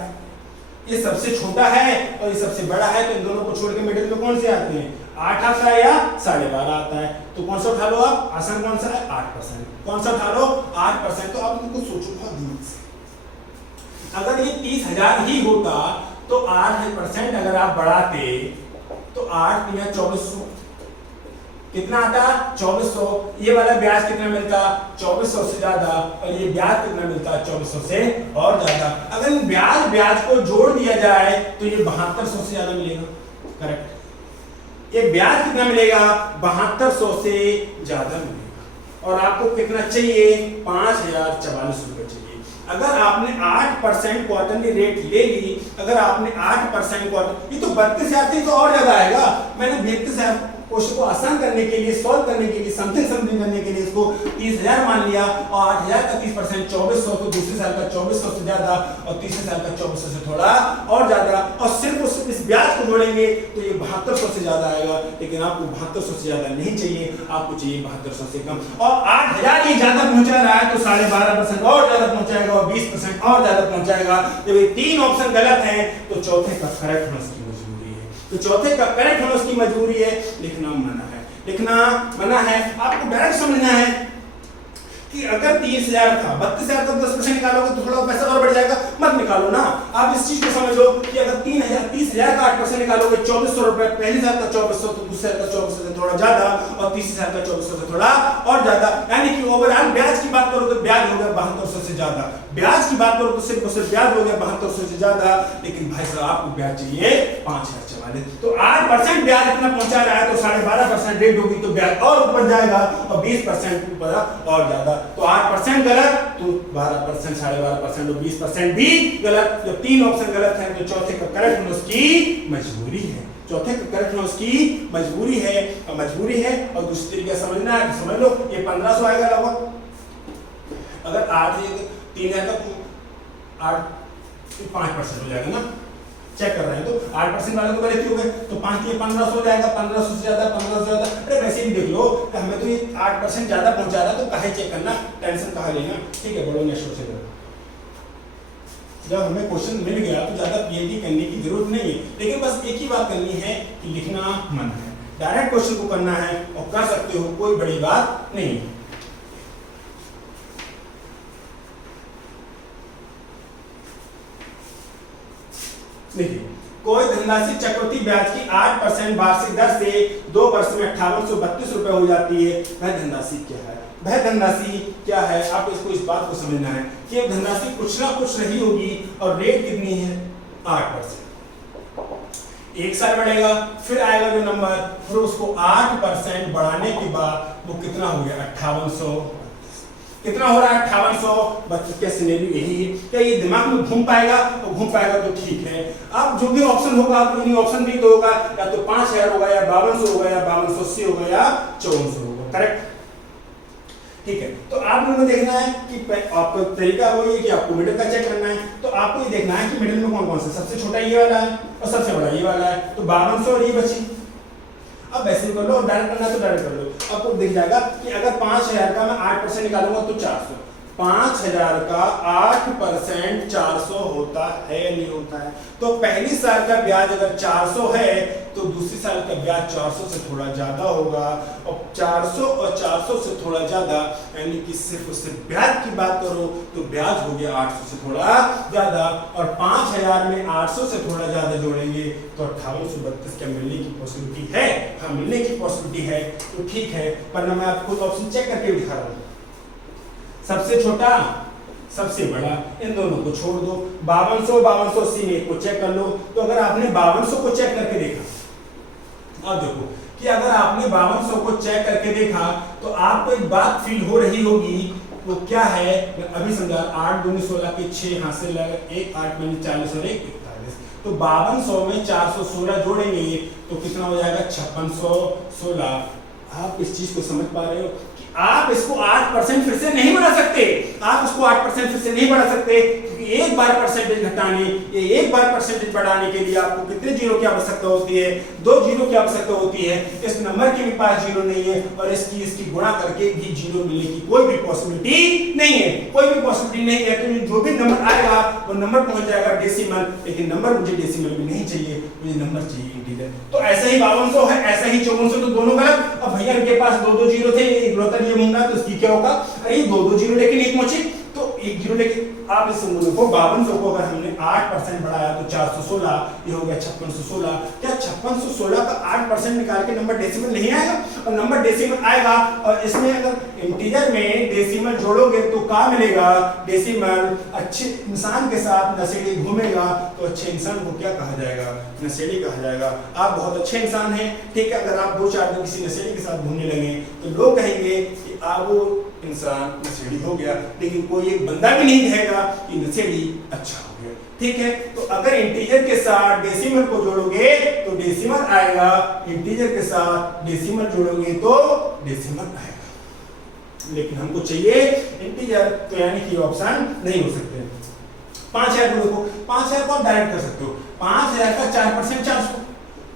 ये सबसे छोटा है और ये सबसे बड़ा है, तो इन दोनों को छोड़ के मिडिल में कौन से आते हैं? 8 आता है या 12.5 आता है। तो कौन सा उठा लो आप? आसान कौन सा है? 8%। कौन सा उठा लो? 8%। तो आप इनको सोचो बहुत ध्यान से। अगर ये 30,000 ही होता तो 8% अगर आप बढ़ाते तो 8 या 2400 कितना आता? 2400। ये वाला ब्याज कितना मिलता? 2400 से ज्यादा। और ये ब्याज कितना मिलता? 2400 से और ज्यादा। अगर ब्याज को जोड़ दिया जाए तो ये 7200 से ज्यादा मिलेगा। करेक्ट। ये ब्याज कितना मिलेगा? 7200 से ज्यादा मिलेगा। और आपको कितना चाहिए? 5,044 रुपए चाहिए। अगर आपने 8% क्वार्टरली रेट ले ली, अगर आपने 8% क्वार्टर, ये तो 32,000 से तो और ज्यादा आएगा। मैंने 32,000 क्वेश्चन को आसान करने के लिए, सॉल्व करने के लिए, समथिंग करने के लिए इसको 30,000 मान लिया और 8,000 का 30% 2400, तो दूसरे साल का 2400 से ज्यादा और तीसरे साल का 2400 से थोड़ा और ज्यादा, और सिर्फ इस ब्याज को जोड़ेंगे तो ये 7200 से ज्यादा आएगा। लेकिन आपको 7200 से ज्यादा नहीं चाहिए, आपको चाहिए 7200 से कम। और 8,000 ये ज्यादा पहुंचा रहा है तो 12.5% और ज्यादा पहुंचाएगा और 20% और ज्यादा पहुंचाएगा। जब ये तीन ऑप्शन गलत हैं तो चौथे का करेक्ट होना उसकी मजबूरी है। तो चौथे का करेक्ट होना उसकी मजबूरी है, लिखना मना है, लिखना मना है। आपको डायरेक्ट समझना है कि अगर 30,000 था, 32,000 का 10% निकालोगे तो थोड़ा पैसा और बढ़ जाएगा, मत निकालो ना। आप इस चीज को समझो कि अगर 30,000 का 8% निकालोगे 2400 रुपए, पहले साल का 2400 तो दूसरे साल का 2400 से थोड़ा ज्यादा और तीसरे साल का 2400 से थोड़ा और ज्यादा, यानी कि ओवरऑल ब्याज की बात करो तो ब्याज हो गया 7200 से ज्यादा, ब्याज की बात करो तो सिर्फ ब्याज हो गया 7200 से ज्यादा। लेकिन भाई साहब आपको ब्याज चाहिए 5,044, तो 8% ब्याज इतना पहुंचा रहा है तो 12.5% रेट होगी तो ब्याज और ऊपर जाएगा और 20% ऊपर और ज्यादा। तो 8% गलत तो 12%, 12.5% और 20% भी गलत। जब तीन ऑप्शन गलत हैं तो चौथे का करेक्ट होना उसकी मजबूरी है, चौथे का करेक्ट होना उसकी मजबूरी है। और मजबूरी है और दूसरी तरीके समझना है, समझ लो ये 1500 आएगा लगभग। अगर 3,000 का 5% हो जाएगा ना, चेक कर रहे हैं तो 8% वाले तो गलती हो गए तो 5 ये 1500 हो जाएगा, 1500 से ज्यादा, 1500 से ज्यादा। अरे वैसे भी देख लो कि हमें तो ये 8% ज्यादा पहुंचा रहा है तो काहे चेक करना, टेंशन कहाँ लेना। ठीक है, बढ़ो नेक्स्ट क्वेश्चन। जब हमें क्वेश्चन मिल गया तो ज्यादा पीएचडी करने की जरूरत नहीं है, लेकिन बस एक ही बात करनी है कि लिखना मन है, डायरेक्ट क्वेश्चन को करना है और कर सकते हो, कोई बड़ी बात नहीं है। देखिए, कोई धनराशि चक्रवृद्धि ब्याज की 8% वार्षिक दर से 2 वर्ष में 5832 रुपए हो जाती है, वह धनराशि क्या है? वह धनराशि क्या है? आप इसको इस बात को समझना है कि धनराशि कुछ ना कुछ रही होगी और रेट कितनी है 8%। एक साल बढ़ेगा, फिर आएगा जो नंबर, फिर उसको 8% बढ़ाने के बाद वो कितना हो गया 5800। कितना हो रहा है 5832 का सिनेरियो यही है। क्या ये दिमाग में घूम पाएगा? तो घूम पाएगा तो ठीक है। अब जो भी ऑप्शन होगा आपको इन्हीं ऑप्शन भी तो होगा, या तो 5000 होगा या 5200 होगा या 5280 होगा या 5400 होगा, करेक्ट? ठीक है, तो आप लोगों को देखना है कि आपका तरीका वही है कि आपको मिडिल का चेक करना है। तो आपको ये देखना है कि मिडिल में कौन कौन सा, सबसे छोटा ये वाला है और सबसे बड़ा ये वाला है, तो 5200 और ये बची। अब वैसे कर लो और डायरेक्ट करना तो डायरेक्ट कर लो, आपको दिख जाएगा कि अगर 5000 का मैं 8% निकालूंगा तो 400, 5000 का 8% 400 होता है या नहीं होता है? तो पहली साल का ब्याज अगर 400 है तो दूसरी साल का ब्याज 400 से थोड़ा ज्यादा होगा, और 400 और 400 से थोड़ा ज्यादा, यानी कि सिर्फ उससे ब्याज की बात करो तो ब्याज हो गया 800 से थोड़ा ज्यादा, और 5000 में 800 से थोड़ा ज्यादा जोड़ेंगे तो 5832 क्या मिलने की पॉसिबिलिटी है? हाँ, मिलने की पॉसिबिलिटी है। तो ठीक है, पर मैं आपको ऑप्शन चेक करके दिखा रहा हूँ। सबसे छोटा, सबसे बड़ा, इन दोनों को छोड़ दो। 5200 5280 में को चेक कर लो। तो अगर आपने 5200 को चेक करके देखा, अब देखो कि अगर आपने 5200 को चेक करके देखा तो आपको एक बात फील हो रही होगी, वो क्या है? अभी समझा, 8 दूनी 16 के 6 हासिल लगा, 1 8 में 40 और 1 41, तो 5200 में 416 जोड़ेंगे तो कितना हो जाएगा 5616। आप इस चीज को समझ पा रहे हो? आप इसको 8% फिर से नहीं बढ़ा सकते, आप इसको 8% फिर से नहीं बढ़ा सकते, क्योंकि एक बार परसेंटेज घटाने, ये एक बार परसेंटेज बढ़ाने के लिए आपको कितने जीरो की आवश्यकता होती है? 2 जीरो की आवश्यकता होती है। इस नंबर के भी पास जीरो नहीं है और इसकी गुणा करके भी जीरो मिलने की कोई भी पॉसिबिलिटी नहीं है, कोई भी पॉसिबिलिटी नहीं है। तो जो भी नंबर आएगा वो नंबर पहुंच जाएगा डेसिमल, लेकिन नंबर मुझे डेसिमल में नहीं चाहिए, मुझे नंबर चाहिए इंटीजर। तो ऐसे ही 5200 है, ऐसा ही 5400, तो दोनों गलत। अब भैया इनके पास 2 जीरो थे, इकलौता ये होगा तो इसकी क्या होगा? अरे 2 जीरो लेके नहीं पहुंचे तो 1 जीरो लेके, आप इस समूह को 5200 को अगर हमने 8% बढ़ाया तो 416, ये हो गया 5616। क्या 5616 का 8% निकाल के नंबर डेसिमल नहीं आएगा? और नंबर डेसिमल आएगा, और इसमें अगर इंटीजर में डेसिमल जोड़ोगे तो क्या मिलेगा? डेसिमल अच्छे इंसान के साथ नशेड़ी घूमेगा तो अच्छे इंसान को क्या कहा जाएगा? नशेड़ी कहा जाएगा। आप बहुत अच्छे इंसान हैं, ठीक है, अगर आप 2-4 दिन किसी नशेड़ी के साथ घूमने लगे तो लोग कहेंगे कि आप वो इंसान नशेड़ी हो गया, लेकिन कोई एक गंदा भी नहीं रहेगा, ये नशेड़ी अच्छा हो गया। ठीक है, तो अगर इंटीजर के साथ डेसिमल को जोड़ोगे तो डेसिमल आएगा, इंटीजर के साथ डेसिमल जोड़ोगे तो डेसिमल आएगा। लेकिन हमको चाहिए इंटीजर, तो यानी कि ऑप्शन नहीं हो सकते। 5000 को देखो, 5000 को आप डायरेक्ट कर सकते हो। 5000 का 4% 400,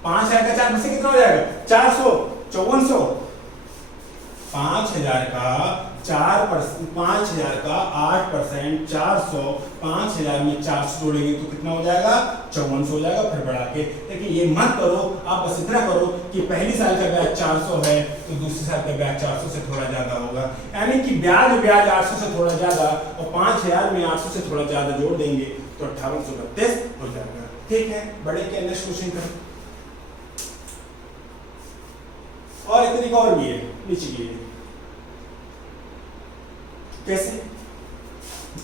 5000 का 4% कितना हो जाएगा 400, 5400। 5000 का 4%, 5000 का 8% 400, 5000 में 400 जोड़ेंगे तो कितना हो जाएगा 5400 हो जाएगा, फिर बढ़ा के। लेकिन ये मत करो, आप बस इतना करो कि पहली साल का ब्याज 400 है तो दूसरी साल का ब्याज 400 से थोड़ा ज्यादा होगा, यानी कि ब्याज 800 से थोड़ा ज्यादा, और 5000 में 800 से थोड़ा ज्यादा जोड़ देंगे तो 5832 हो जाएगा। ठीक है, बड़े के नेक्स्ट क्वेश्चन करें। और एक तरीका और भी है, नीचे की कैसे,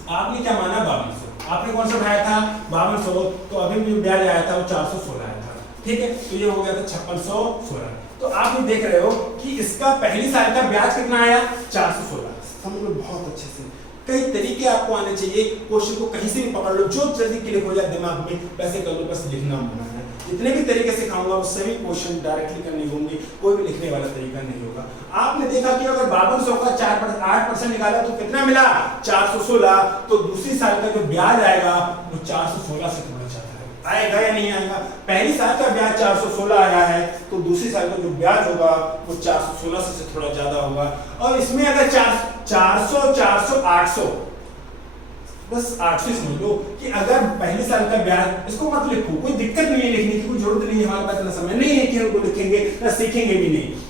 आपने क्या माना 5200, आपने कौन सा उठाया था 5200, तो अभी भी ब्याज आया था वो 416 आया था। ठीक है, तो ये हो गया था 5616। तो आप ये देख रहे हो कि इसका पहली साल का ब्याज कितना आया 416। समझ लो बहुत अच्छे से, कई तरीके आपको आने चाहिए, क्वेश्चन को कहीं से भी पकड़ लो, जो जल्दी क्लिक हो जाए दिमाग में वैसे कर लो, बस लिखना मना है। जितने भी तरीके सिखाऊंगा वो सभी क्वेश्चन डायरेक्टली करने होंगे, कोई भी लिखने वाला तरीका नहीं होगा। आपने देखा कि अगर 5200 का 8% निकाला तो कितना मिला 416, तो दूसरी साल का जो ब्याज आएगा वो 416 से थोड़ा ज्यादा आएगा या नहीं आएगा। पहली साल का ब्याज 416 आया है तो दूसरी साल का जो ब्याज होगा वो 416 से थोड़ा ज्यादा होगा। और इसमें अगर 400 400 800, बस 800 समझ लो कि अगर पहले साल का ब्याज, इसको मत लिखो, कोई दिक्कत नहीं है लिखने की, कोई जरूरत नहीं है, हमारे पास इतना समय नहीं है कि हमको लिखेंगे ना सीखेंगे भी नहीं।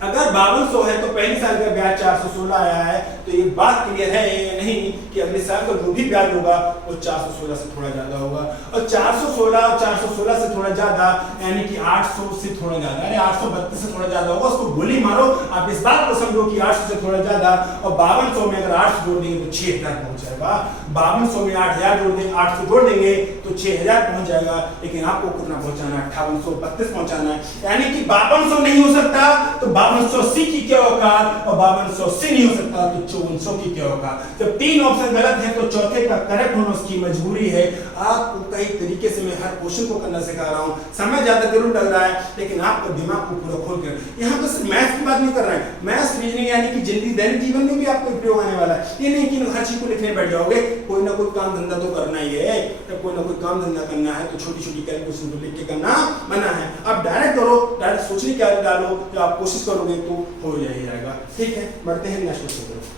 अगर 5200 है तो पहली साल का ब्याज 416 आया है, तो ये बात क्लियर है या नहीं कि अगले साल का जो भी ब्याज होगा वो 416 से थोड़ा ज्यादा होगा। और 416 और 416 से थोड़ा ज्यादा यानी कि 800 से थोड़ा ज्यादा, अरे 832 से थोड़ा ज्यादा होगा, उसको गोली मारो, आप इस बात को समझो कि 800 से थोड़ा ज्यादा। और 5200 में अगर 800 जोड़ देंगे तो 6000 पहुंच जाएगा, 5200 में 8000 जोड़ देंगे, 800 जोड़ देंगे तो 6000 पहुंच जाएगा। लेकिन आपको कितना पहुंचाना है 5832 पहुंचाना है, यानी कि 5200 नहीं हो सकता तो 5280 की क्या औकात, और 5280 नहीं हो सकता तो 5400 की क्या औकात। जब तीन ऑप्शन गलत है तो चौथे का करेक्ट होना उसकी मजबूरी है। आपको कई तरीके से मैं हर क्वेश्चन को करना सिखा रहा हूं, समय ज्यादा जरूर लग रहा है लेकिन आपको दिमाग को पूरा खोल कर, यहाँ पर सिर्फ मैथ्स की बात नहीं कर रहे हैं, मैथ्स रीजनिंग यानी कि जिंदगी दैनिक जीवन में भी आपको प्रयोग आने वाला है। ये नहीं कि हर चीज को लिखने बैठ जाओगे, कोई ना कोई काम धंधा तो करना ही है। जब कोई ना कोई काम धंधा करना है तो छोटी छोटी कैलकुलेशन को लिख के करना मना है। आप डायरेक्ट करो, डायरेक्ट सोचने की आदत डालो, जो आप कोशिश करोगे तो हो जाएगा। ठीक है, बढ़ते हैं नेक्स्ट क्वेश्चन पर।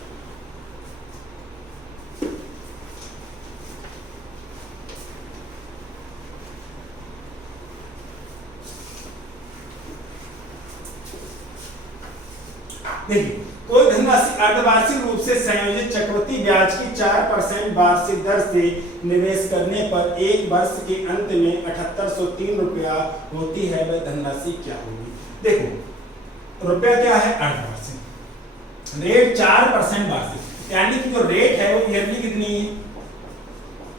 देखिए, कोई धनराशि अर्धवार्षिक रूप से संयोजित चक्रवृद्धि ब्याज की 4% वार्षिक दर से निवेश करने पर एक वर्ष के अंत में 7803 रुपया होती है, वह धनराशि क्या होगी। देखो, रुपया क्या है अर्धवार्षिक, रेट 4% वार्षिक, यानी कि जो रेट है वो ईयरली कितनी है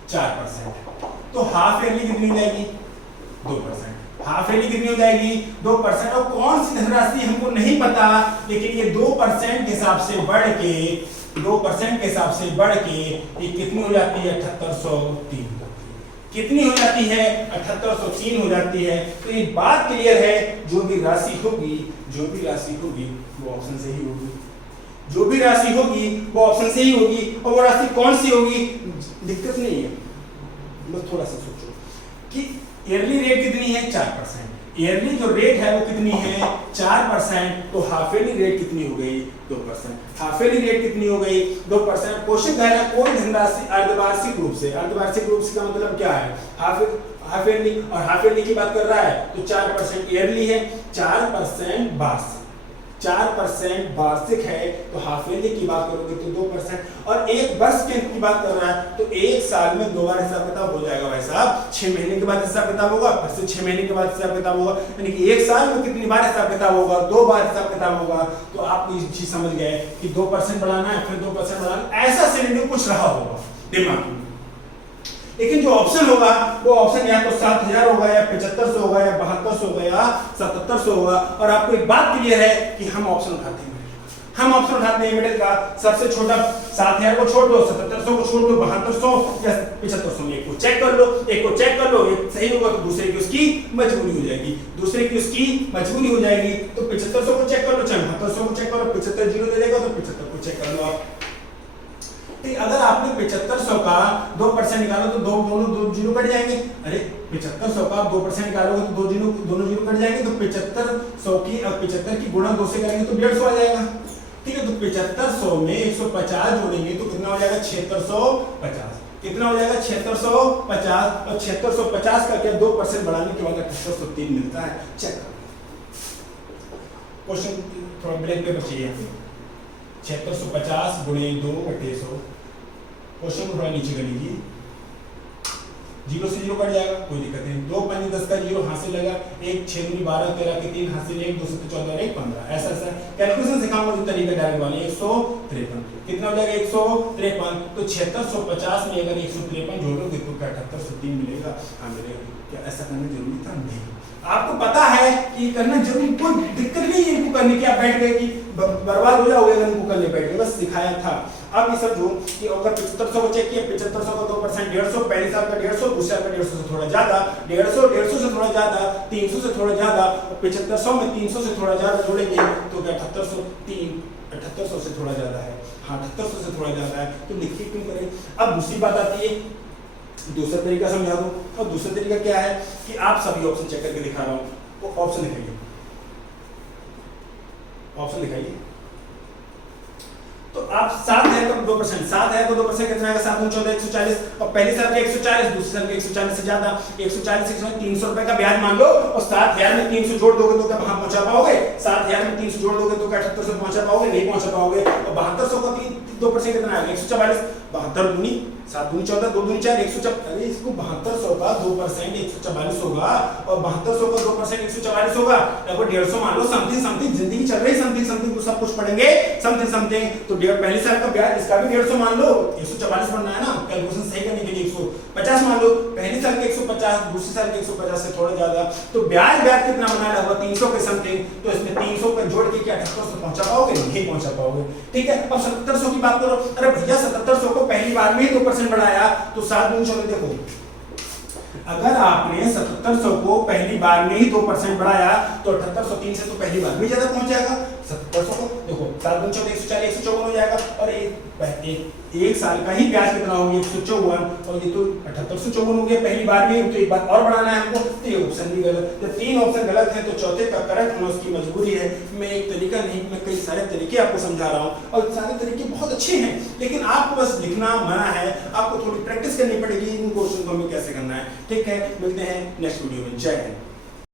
4%, तो हाफ ईयरली कितनी हो जाएगी 2%, हाफ ईयरली कितनी हो जाएगी 2%। और कौन सी धनराशि हमको नहीं पता, लेकिन ये 2% के हिसाब से बढ़ के 2% के हिसाब से बढ़ के ये कितनी हो जाती है 7803, कितनी हो जाती है 7803 हो जाती है। तो ये बात क्लियर है, जो भी राशि होगी, जो भी राशि होगी वो ऑप्शन से ही होगी, जो भी राशि होगी वो ऑप्शन से ही होगी। और वो राशि कौन सी होगी, दिक्कत नहीं है, बस थोड़ा सा सोचो कि ईयरली रेट कितनी है 4%, ईयरली जो रेट है वो कितनी है 4%, तो हाफ ईयरली रेट कितनी हो गई 2%, हाफ ईयरली रेट कितनी हो गई 2%। क्वेश्चन कह रहा है कोई धनराशि अर्धवार्षिक रूप से, अर्धवार्षिक रूप से का मतलब क्या है हाफ ईयरली, और हाफ ईयरली की बात कर रहा है तो 4% ईयरली है, 4% वार्षिक, 4% वार्षिक है, तो हाफ ईयरली की बात करोगे तो 2%। और एक वर्ष के की बात कर रहा है तो एक साल में 2 बार हिसाब किताब हो जाएगा भाई साहब, 6 महीने के बाद हिसाब किताब होगा, फिर से 6 महीने के बाद हिसाब किताब होगा, यानी कि एक साल में कितनी बार हिसाब किताब होगा 2 बार हिसाब किताब होगा। तो आप ये चीज समझ गए कि 2% बढ़ाना है फिर 2% बढ़ाना, ऐसा सिनेरियो कुछ रहा होगा दिमाग में। लेकिन जो ऑप्शन होगा वो ऑप्शन या तो 7000 होगा या 7500 होगा या 7200 होगा या 7700 होगा। और आपको एक बात क्लियर है कि हम ऑप्शन उठाते हैं, हम ऑप्शन उठाते हैं मिडिल का, सबसे छोटा 7000 को छोड़ दो, 7700 को छोड़ दो, 7200 या 7500 में एक को चेक कर लो, एक को चेक कर लो, एक सही होगा तो दूसरे की उसकी मजबूरी हो जाएगी, दूसरे की उसकी मजबूरी हो जाएगी। तो 7500 को चेक कर लो, चाहे 7200 को चेक करो, 75 जीरो दे देगा तो 75 को चेक कर लो आप। ठीक, अगर आपने 7500 का 2% निकालो तो दो जीरो कट जाएंगे। अरे 7500 का 2% निकालोगे तो दोनों जीरो कट जाएंगे, तो 7500 की अब 75 की गुणा 2 से करेंगे तो 150 आ जाएगा। ठीक है, तो 7500 में 150 जोड़ेंगे तो कितना हो जाएगा 7650। कितना हो जाएगा 7650, और 7650 का क्या 2% बढ़ाने के बाद 7803 मिलता है। चेक क्वेश्चन थोड़ा ब्लैंक पेपर चाहिए। 7650 गुणे 2/100, क्वेश्चन को थोड़ा नीचे कर लीजिए, जीरो से जीरो कट जाएगा, कोई दिक्कत नहीं। 2 5 10 का जीरो हासिल लगा, 1 6 दूनी 12 13 के 3 हासिल, 1 2 7 14 1 15। ऐसा ऐसा कैलकुलेशन सिखाऊंगा जो तरीका डायरेक्ट वाले। 153 कितना हो जाएगा 153, तो 7650 में अगर 153 जोड़ोगे तो 7803 मिलेगा। हाँ मिलेगा। क्या ऐसा करना जरूरी था? नहीं, आपको पता है कि करना जरूरी, कोई दिक्कत नहीं है इनको करने की। आप बैठ गए कि बर्बाद हो जाओगे अगर इनको करने बैठ गए, बस सिखाया था। अब ये सब जो कि अगर 7500 को चेक किया, 7500 का 2% 150, पहले साल का 150, दूसरे साल का 150 से थोड़ा ज्यादा, 150 से थोड़ा ज्यादा, 300 से थोड़ा ज्यादा, और 7500 में 300 से थोड़ा ज्यादा जोड़ेंगे तो क्या 7800 से थोड़ा ज्यादा है। हाँ 7800 से थोड़ा ज्यादा है, तो लिखिए क्यों करें। अब दूसरी बात आती है, दूसरा तरीका समझा दो। और दूसरा तरीका क्या है कि आप सभी ऑप्शन चेक करके दिखा रहा हूँ, तो ऑप्शन दिखाइए, ऑप्शन दिखाइए। तो आप 7000 का 2%, 7000 का 2% कितना आएगा 7 14 140, और पहले साल का 140, दूसरे साल का 140 से ज्यादा, 140 100 300 रुपए का ब्याज मान लो, और 7000 में 300 जोड़ दोगे तो क्या वहां पहुंचा पाओगे? 7000 में 300 जोड़ दोगे तो क्या 7800 पहुंचा पाओगे? नहीं पहुंचा पाओगे। और 7200 का 2% कितना आएगा 144, 72 दूनी 7 दूनी 14, 2 दूनी 4, 144। अरे इसको 7200 का 2% 144 होगा, और 7200 का 2% 144 होगा, लगभग 150 मान लो। समथिंग जिंदगी चल रही, समथिंग तो सब कुछ पढ़ेंगे समथिंग। तो पहले साल का ब्याज इसका भी 150 मान लो, 144 बनना है ना, कैलकुलेशन सही करने के लिए 150 मान लो। पहले साल के 150, दूसरे साल के 150 से थोड़ा ज्यादा, तो ब्याज कितना बना है लगभग 300 के समथिंग। तो इसमें 300 का जोड़ के क्या 7800 पहुंचा पाओगे? नहीं पहुंचा पाओगे। ठीक है, अब 7700 की बात करो। अरे भैया 7700 को पहली बार में ही 2% बढ़ाया, तो 7 दूनी 14, देखो अगर आपने 7700 को पहली बार में ही 2% बढ़ाया तो 7803 से तो पहली बार में ज्यादा पहुंच जाएगा। 7700 को देखो 7 दूनी 14, 140, 154 हो जाएगा, और एक साल का ही ब्याज कितना हो गया 154, और ये तो 7854 हो गया पहली बार में। तो एक बार और बढ़ाना है हमको, तो ये ऑप्शन भी गलत। जब 3 ऑप्शन गलत है तो चौथे का करेक्ट होना उसकी मजबूरी है। मैं एक तरीका नहीं, मैं कई सारे तरीके आपको समझा रहा हूँ, और सारे तरीके बहुत अच्छे हैं, लेकिन आपको बस लिखना मना है, आपको थोड़ी प्रैक्टिस करनी पड़ेगी इन क्वेश्चन को हमें कैसे करना है। ठीक है, मिलते हैं नेक्स्ट वीडियो में। जय हिंद।